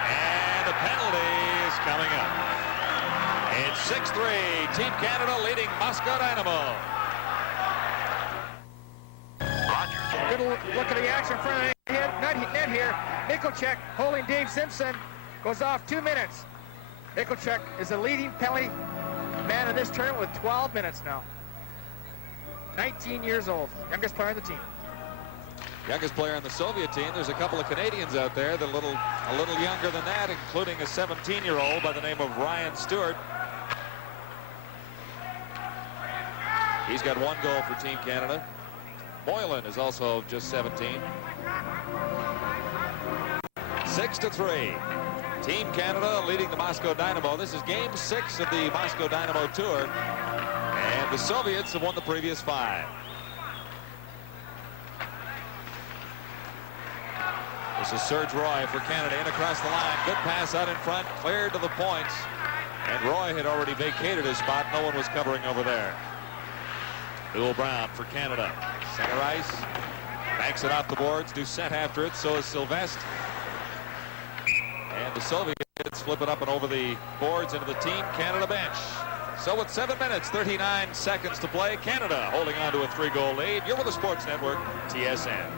And a penalty is coming up. It's 6-3. Team Canada leading Moscow Dynamo. Good look at the action in front of the net here. Nickelchek holding Dave Simpson. Goes off 2 minutes. Nickelchek is the leading penalty man in this tournament with 12 minutes now. 19 years old, youngest player on the team. Youngest player on the Soviet team. There's a couple of Canadians out there that a little younger than that, including a 17-year-old by the name of Ryan Stewart. He's got 1 goal for Team Canada. Moylan is also just 17. 6-3. Team Canada leading the Moscow Dynamo. This is Game 6 of the Moscow Dynamo Tour. And the Soviets have won the previous 5. This is Serge Roy for Canada, in across the line. Good pass out in front, cleared to the points. And Roy had already vacated his spot. No one was covering over there. Newell Brown for Canada. Center ice. Banks it off the boards. Doucette after it. So is Sylvestre. And the Soviets flip it up and over the boards into the Team Canada bench. So with 7 minutes, 39 seconds to play, Canada holding on to a 3-goal lead. You're with the Sports Network, TSN.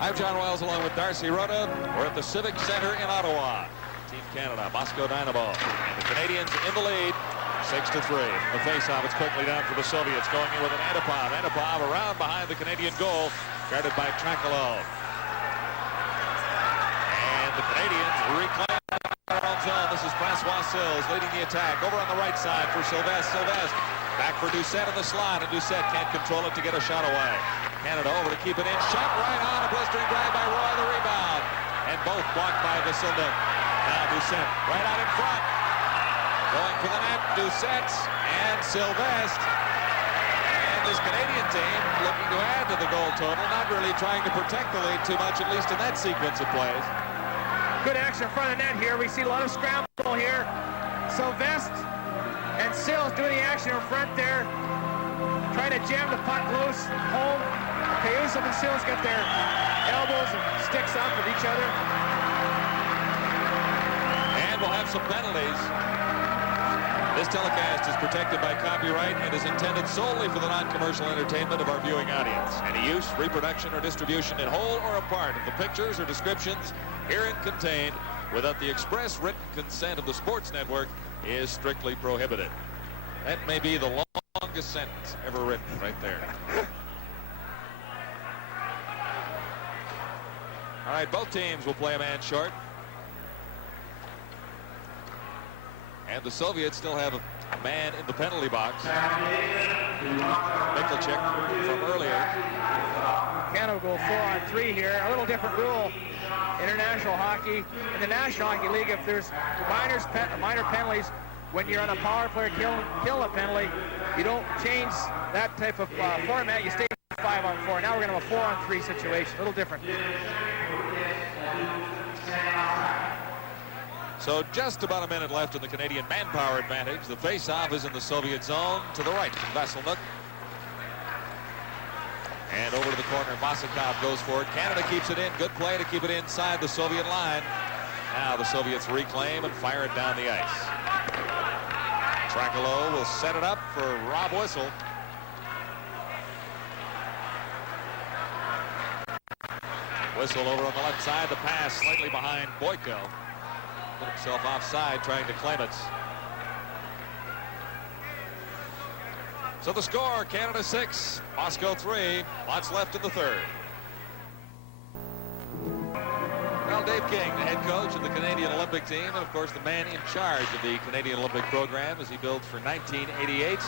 I'm John Wells along with Darcy Rhoda. We're at the Civic Center in Ottawa. Team Canada, Moscow Dynamo. And the Canadians in the lead, 6-3. The face-off, it's quickly down for the Soviets, going in with an Antipov. Antipov around behind the Canadian goal, guarded by Trakalo. And the Canadians reclaim their own zone. This is Francois Sills leading the attack. Over on the right side for Sylvestre. Sylvestre back for Doucette in the slot, and Doucette can't control it to get a shot away. Canada over to keep it in. Shot right on. A blistering drive by Roy. The rebound. And both blocked by Vassilda. Now Doucette right out in front. Going for the net. Doucette and Sylvestre. And this Canadian team looking to add to the goal total. Not really trying to protect the lead too much, at least in that sequence of plays. Good action in front of the net here. We see a lot of scramble here. Sylvestre and Sills doing the action in front there. Trying to jam the puck loose home. Kayusov and Sills get their elbows and sticks up with each other. And we'll have some penalties. This telecast is protected by copyright and is intended solely for the non-commercial entertainment of our viewing audience. Any use, reproduction, or distribution in whole or a part of the pictures or descriptions herein contained without the express written consent of the Sports Network is strictly prohibited. That may be the longest sentence ever written right there. All right, both teams will play a man short. And the Soviets still have a man in the penalty box. Mikkelchik from earlier. Canada will go 4-on-3 here. A little different rule. International hockey. In the National Hockey League, if there's minor penalties, when you're on a power play kill a penalty, you don't change that type of format. You stay 5-on-4. Now we're going to have a 4-on-3 situation. A little different. So just about a minute left in the Canadian manpower advantage. The face-off is in the Soviet zone to the right from Vassilnuk. And over to the corner, Masakov goes for it. Canada keeps it in. Good play to keep it inside the Soviet line. Now the Soviets reclaim and fire it down the ice. Trakalo will set it up for Rob Whistle. Whistle over on the left side. The pass slightly behind Boyko. Put himself offside trying to claim it. So the score, Canada 6, Moscow 3. Lots left in the third. Well, Dave King, the head coach of the Canadian Olympic team, and of course the man in charge of the Canadian Olympic program as he builds for 1988.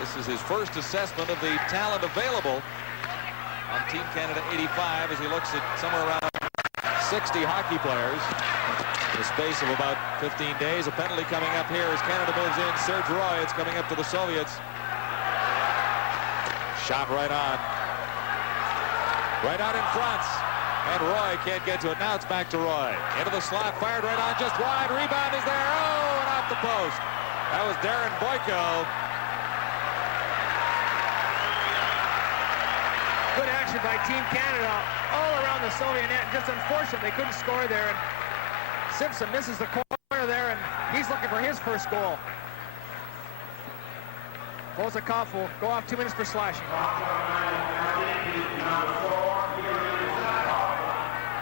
This is his first assessment of the talent available on Team Canada 85 as he looks at somewhere around 60 hockey players. In the space of about 15 days, a penalty coming up here as Canada moves in. Serge Roy, it's coming up to the Soviets. Shot right on. Right out in front. And Roy can't get to it. Now it's back to Roy. Into the slot, fired right on, just wide. Rebound is there. Oh, and off the post. That was Darren Boyko. Good action by Team Canada all around the Soviet net. Just unfortunate they couldn't score there. And Simpson misses the corner there, and he's looking for his first goal. Bozakov will go off 2 minutes for slashing.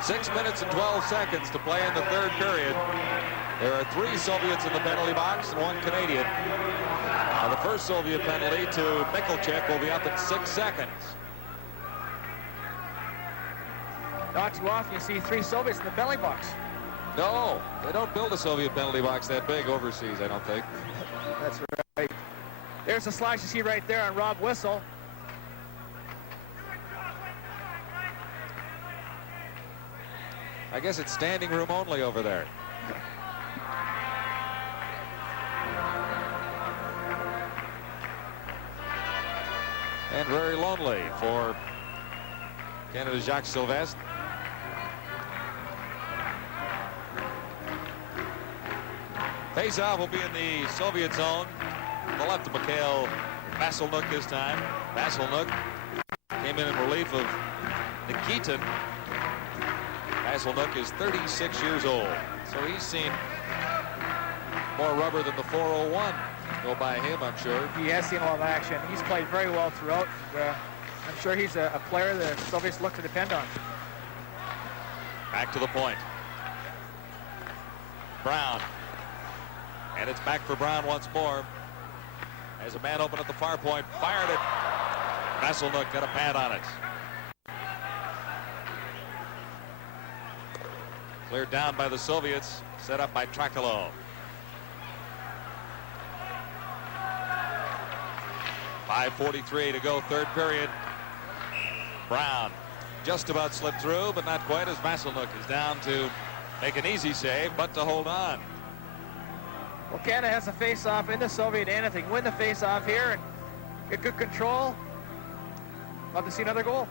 6 minutes and 12 seconds to play in the third period. There are 3 Soviets in the penalty box and 1 Canadian. Now the first Soviet penalty to Mikkelchik will be up in 6 seconds. Not too often you see 3 Soviets in the penalty box. No, they don't build a Soviet penalty box that big overseas, I don't think. That's right. There's a slash you see right there on Rob Whistle. I guess it's standing room only over there. And very lonely for Canada's Jacques Sylvestre. Face-off will be in the Soviet zone. On the left of Mikhail Vasilnuk this time. Vasilnuk came in relief of Nikitin. Vasilnuk is 36 years old, so he's seen more rubber than the 401 go by him, I'm sure. He has seen a lot of action. He's played very well throughout. I'm sure he's a player the Soviets look to depend on. Back to the point. Brown. And it's back for Brown once more. As a man open at the far point, fired it. Vasilnuk got a pad on it. Cleared down by the Soviets, set up by Trakalo. 5:43 to go, third period. Brown just about slipped through, but not quite, as Vasilnuk is down to make an easy save, but to hold on. Well, Canada has a face-off in the Soviet end. If they can win the face-off here and get good control, love to see another goal.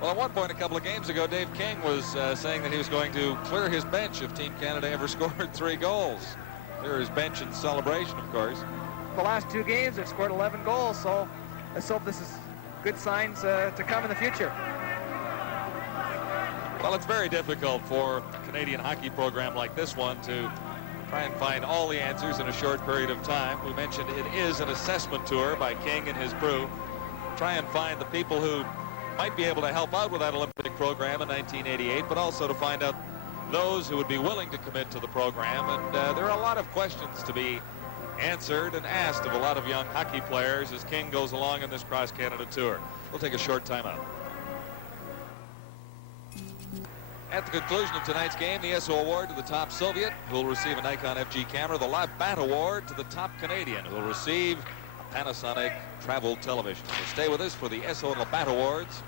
Well, at one point a couple of games ago, Dave King was saying that he was going to clear his bench if Team Canada ever scored 3 goals. Clear his bench in celebration, of course. The last 2 games, they've scored 11 goals, so let's hope this is good signs to come in the future. Well, it's very difficult for a Canadian hockey program like this one to try and find all the answers in a short period of time. We mentioned it is an assessment tour by King and his crew. Try and find the people who might be able to help out with that Olympic program in 1988, but also to find out those who would be willing to commit to the program. And there are a lot of questions to be answered and asked of a lot of young hockey players as King goes along in this cross-Canada tour. We'll take a short timeout. At the conclusion of tonight's game, the SO Award to the top Soviet, who will receive a Nikon FG camera. The Live Bat Award to the top Canadian, who will receive a Panasonic travel television. So stay with us for the SO and Labatt Awards.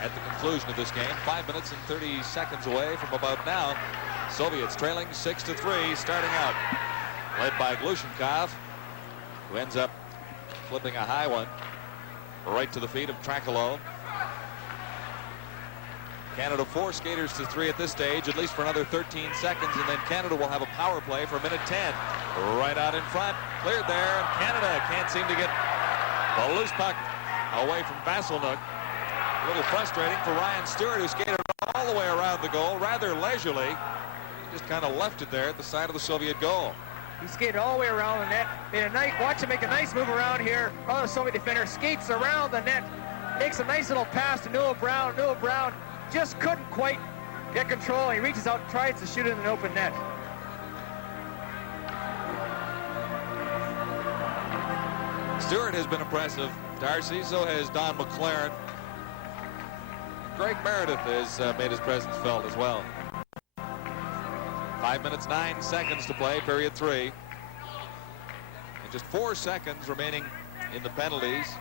At the conclusion of this game, 5 minutes and 30 seconds away from about now. Soviets trailing 6-3, starting out. Led by Glushenkov, who ends up flipping a high one right to the feet of Trakalo. Canada 4 skaters to 3 at this stage, at least for another 13 seconds, and then Canada will have a power play for a minute 10. Right out in front, cleared there, and Canada can't seem to get the loose puck away from Vasilnuk. A little frustrating for Ryan Stewart, who skated all the way around the goal, rather leisurely. He just kind of left it there at the side of the Soviet goal. He skated all the way around the net. Watch him make a nice move around here. Oh, the Soviet defender skates around the net, makes a nice little pass to Noah Brown. Noah Brown just couldn't quite get control. He reaches out and tries to shoot it in an open net. Stewart has been impressive, Darcy. So has Don McLaren. Greg Meredith has made his presence felt as well. 5 minutes, 9 seconds to play, period 3. And just 4 seconds remaining in the penalties.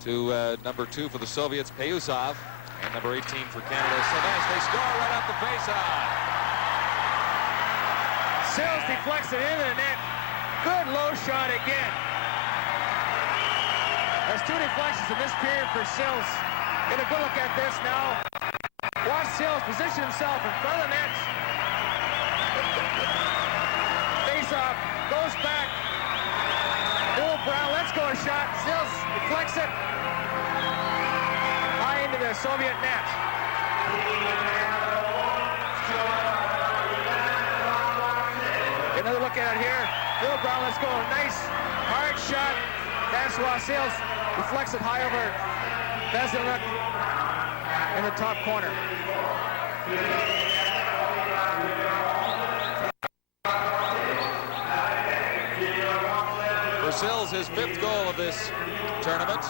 To number 2 for the Soviets, Payusov, and number 18 for Canada, Sylvestre. They score right off the faceoff. Sills deflects it into the net. Good low shot again. There's 2 deflections in this period for Sills. Get a good look at this now. Watch Sills position himself in front of the net. Face-off, goes back. Noah Brown lets go a shot. Sills deflects it. High into the Soviet net. Another look at it here. Noah Brown lets go a nice hard shot. Francois Sills deflects it high over Vasilnuk in the top corner. For Sills, his 5th goal of this tournament.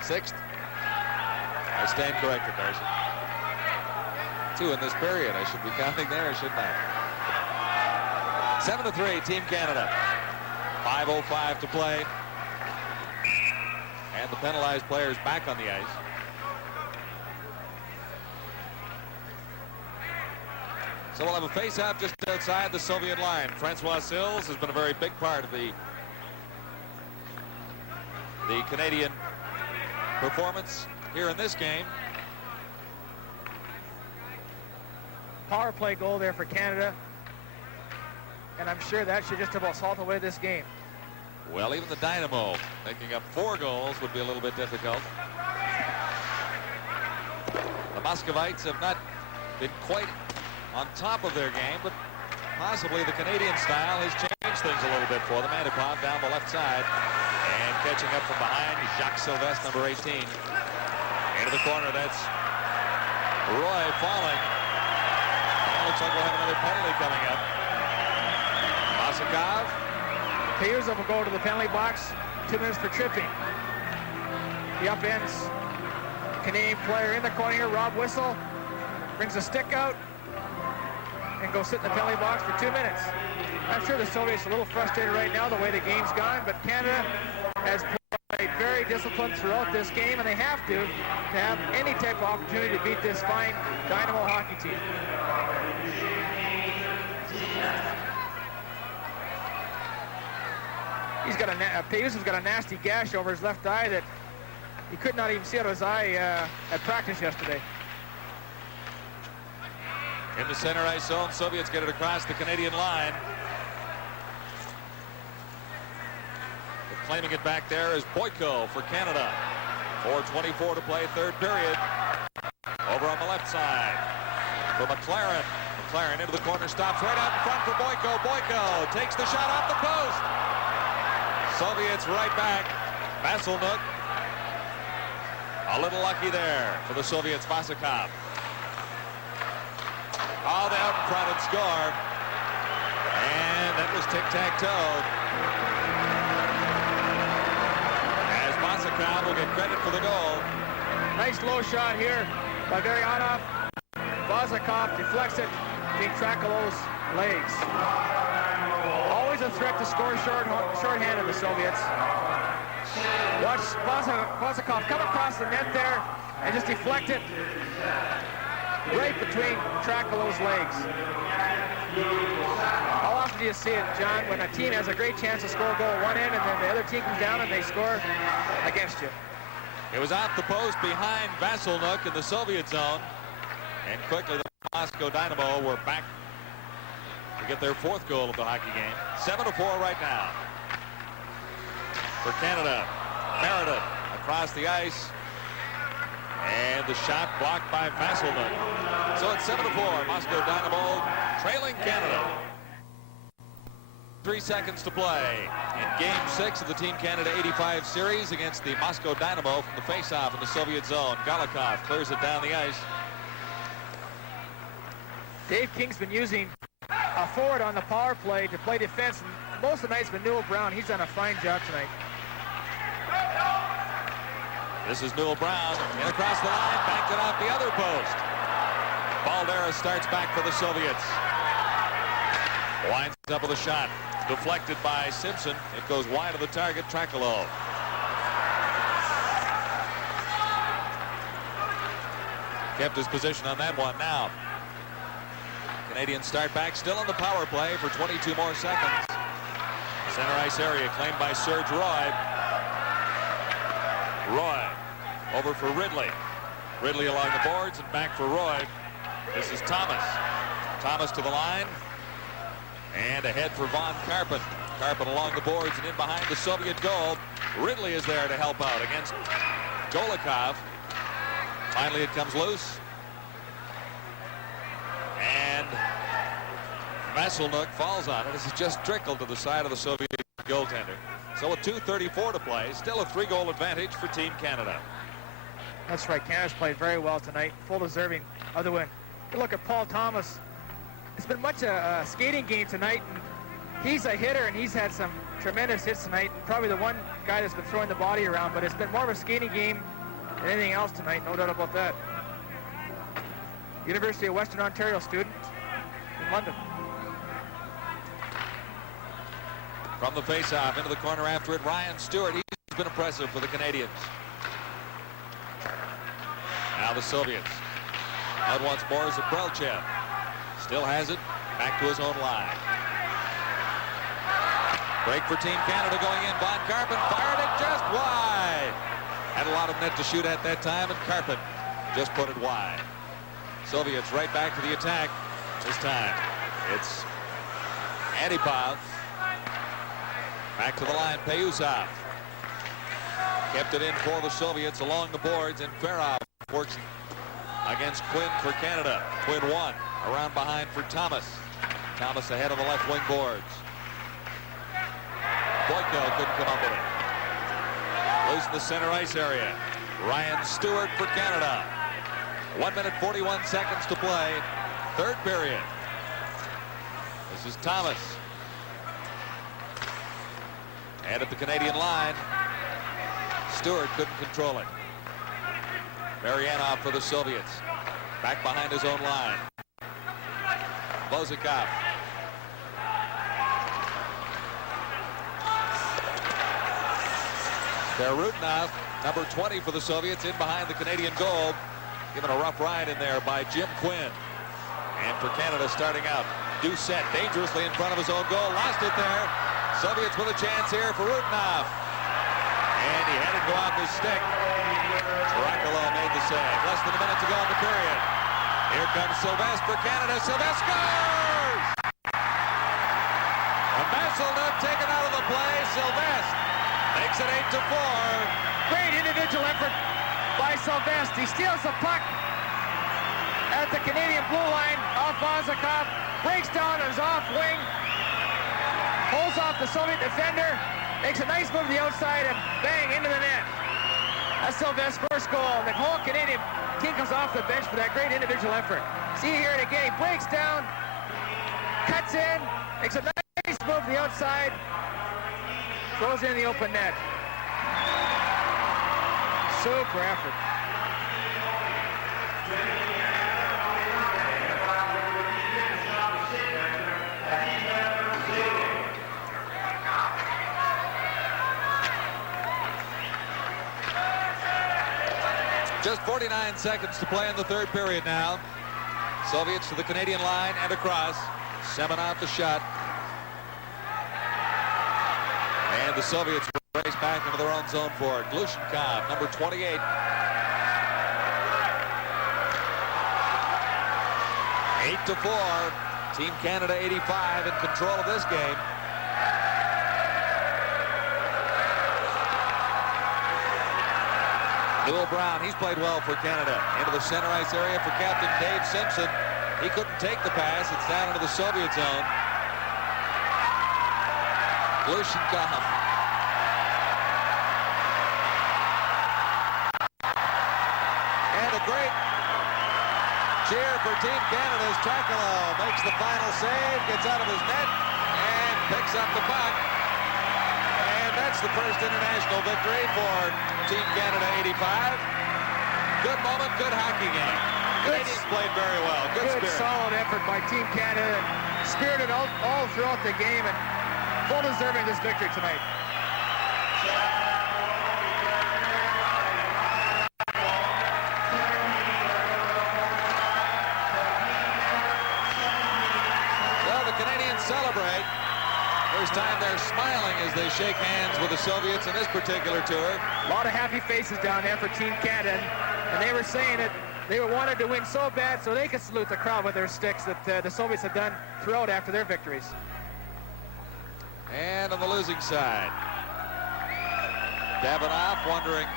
6th. I stand corrected, Darcy. 2 in this period. I should be counting there, shouldn't I? 7-3, Team Canada. 5:05 to play. And the penalized players back on the ice. So we'll have a face-off just outside the Soviet line. Francois Sills has been a very big part of the Canadian performance here in this game. Power play goal there for Canada, and I'm sure that should just about salt away this game. Well, even the Dynamo making up 4 goals would be a little bit difficult. The Muscovites have not been quite on top of their game, but possibly the Canadian style has changed things a little bit for them. Antipov down the left side, and catching up from behind, Jacques Sylvestre, number 18. Into the corner, that's Roy falling. And looks like we'll have another penalty coming up. Masakov. Payuzov will go to the penalty box. 2 minutes for tripping. The upends Canadian player in the corner here, Rob Whistle, brings a stick out and goes sit in the penalty box for 2 minutes. I'm sure the Soviets are a little frustrated right now the way the game's gone, but Canada has played very disciplined throughout this game, and they have to have any type of opportunity to beat this fine Dynamo hockey team. He's got Payuzov's got a nasty gash over his left eye that he could not even see out of his eye at practice yesterday. In the center ice zone, Soviets get it across the Canadian line. But claiming it back there is Boyko for Canada. 4:24 to play, third period. Over on the left side for McLaren. McLaren into the corner, stops right out in front for Boyko. Boyko takes the shot off the post. Soviets right back. Vasselnuk. A little lucky there for the Soviets. Vasakov. Oh, they out in front and score. And that was tic-tac-toe. As Vasakov will get credit for the goal. Nice low shot here by Varianov. Vasakov deflects it between Trakalow's legs. Always a threat to score shorthanded, the Soviets. Watch Vasakov come across the net there and just deflect it right between Trakalow's legs. How often do you see it, John, when a team has a great chance to score a goal at one end and then the other team comes down and they score against you? It was off the post behind Vasselnuk in the Soviet zone. And quickly the Moscow Dynamo were back to get their 4th goal of the hockey game. 7-4 right now. For Canada, Meredith across the ice. And the shot blocked by Vasselnuk. So it's 7-4. Moscow Dynamo trailing Canada. 3 seconds to play in Game 6 of the Team Canada 85 series against the Moscow Dynamo from the face-off in the Soviet zone. Galikov clears it down the ice. Dave King's been using a forward on the power play to play defense. And most of the night's been Newell Brown. He's done a fine job tonight. This is Newell Brown, in across the line, backed it off the other post. Baldera starts back for the Soviets. Winds up with a shot, deflected by Simpson. It goes wide of the target, Trakalov. Kept his position on that one now. Canadians start back, still on the power play for 22 more seconds. Center ice area claimed by Serge Roy. Roy over for Ridley. Ridley along the boards and back for Roy. This is Thomas. Thomas to the line. And ahead for Von Karpen. Karpen along the boards and in behind the Soviet goal. Ridley is there to help out against Golikov. Finally it comes loose. And Vasselnuk falls on it as it just trickled to the side of the Soviet goaltender. So with 2:34 to play, still a 3-goal advantage for Team Canada. That's right. Canada's played very well tonight. Full deserving of the win. Good look at Paul Thomas. It's been much a skating game tonight. And he's a hitter, and he's had some tremendous hits tonight. Probably the one guy that's been throwing the body around, but it's been more of a skating game than anything else tonight. No doubt about that. University of Western Ontario student in London. From the face-off into the corner after it, Ryan Stewart. He's been impressive for the Canadians. Now the Soviets. Out once more is Abrelchev. Still has it. Back to his own line. Break for Team Canada going in. Von Karpen fired it just wide. Had a lot of net to shoot at that time, and Karpen just put it wide. Soviets right back to the attack. This time it's Antipov. Back to the line, Payusov. Kept it in for the Soviets along the boards, and Ferrov works against Quinn for Canada. Quinn won. Around behind for Thomas. Thomas ahead on the left wing boards. Boyko couldn't come up with it. Loose in the center ice area. Ryan Stewart for Canada. 1 minute 41 seconds to play. Third period. This is Thomas. And at the Canadian line, Stewart couldn't control it. Marianov for the Soviets. Back behind his own line. Bozikov. Berutnov, number 20 for the Soviets, in behind the Canadian goal. Given a rough ride in there by Jim Quinn. And for Canada starting out, Doucette dangerously in front of his own goal. Lost it there. Soviets with a chance here for Rudnov. And he had it go off his stick. Rakalo made the save. Less than a minute to go in the period. Here comes Sylvestre for Canada. Sylvestre scores! A Messelnook taken out of the play. Sylvestre makes it 8-4. Great individual effort by Sylvestre. He steals the puck at the Canadian blue line off Bozikov. Breaks down his off wing. Pulls off the Soviet defender. Makes a nice move to the outside and bang into the net. That's Sylvestre's first goal. The whole Canadian team comes off the bench for that great individual effort. See here again, he breaks down, cuts in, makes a nice move to the outside, throws in the open net. Super effort. Just 49 seconds to play in the third period now. Soviets to the Canadian line and across. Semenov the shot. And the Soviets race back into their own zone for it. Glushenkov, number 28. 8-4. Team Canada 85 in control of this game. Newell Brown, he's played well for Canada. Into the center ice area for Captain Dave Simpson. He couldn't take the pass. It's down into the Soviet zone. Glushenkov. And a great cheer for Team Canada as Takalo makes the final save, gets out of his net, and picks up the puck. And that's the first international victory for Team Canada 85. Good moment, good hockey game. Canadians played very well. Good spirit. Solid effort by Team Canada. Spirited all throughout the game and full deserving this victory tonight. Well, the Canadians celebrate. First time they're smiling as they shake hands with the Soviets in this particular tour. A lot of happy faces down there for Team Canada, and they were saying that they wanted to win so bad so they could salute the crowd with their sticks that the Soviets have done throughout after their victories. And on the losing side, Davidoff wondering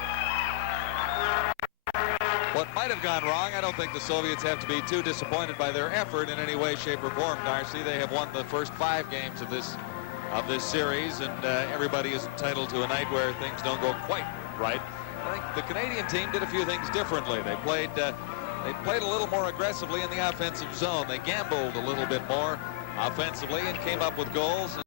what might have gone wrong. I don't think the Soviets have to be too disappointed by their effort in any way, shape, or form, Darcy. They have won the first 5 games of this series, and everybody is entitled to a night where things don't go quite right. I think the Canadian team did a few things differently. They played a little more aggressively in the offensive zone. They gambled a little bit more offensively and came up with goals.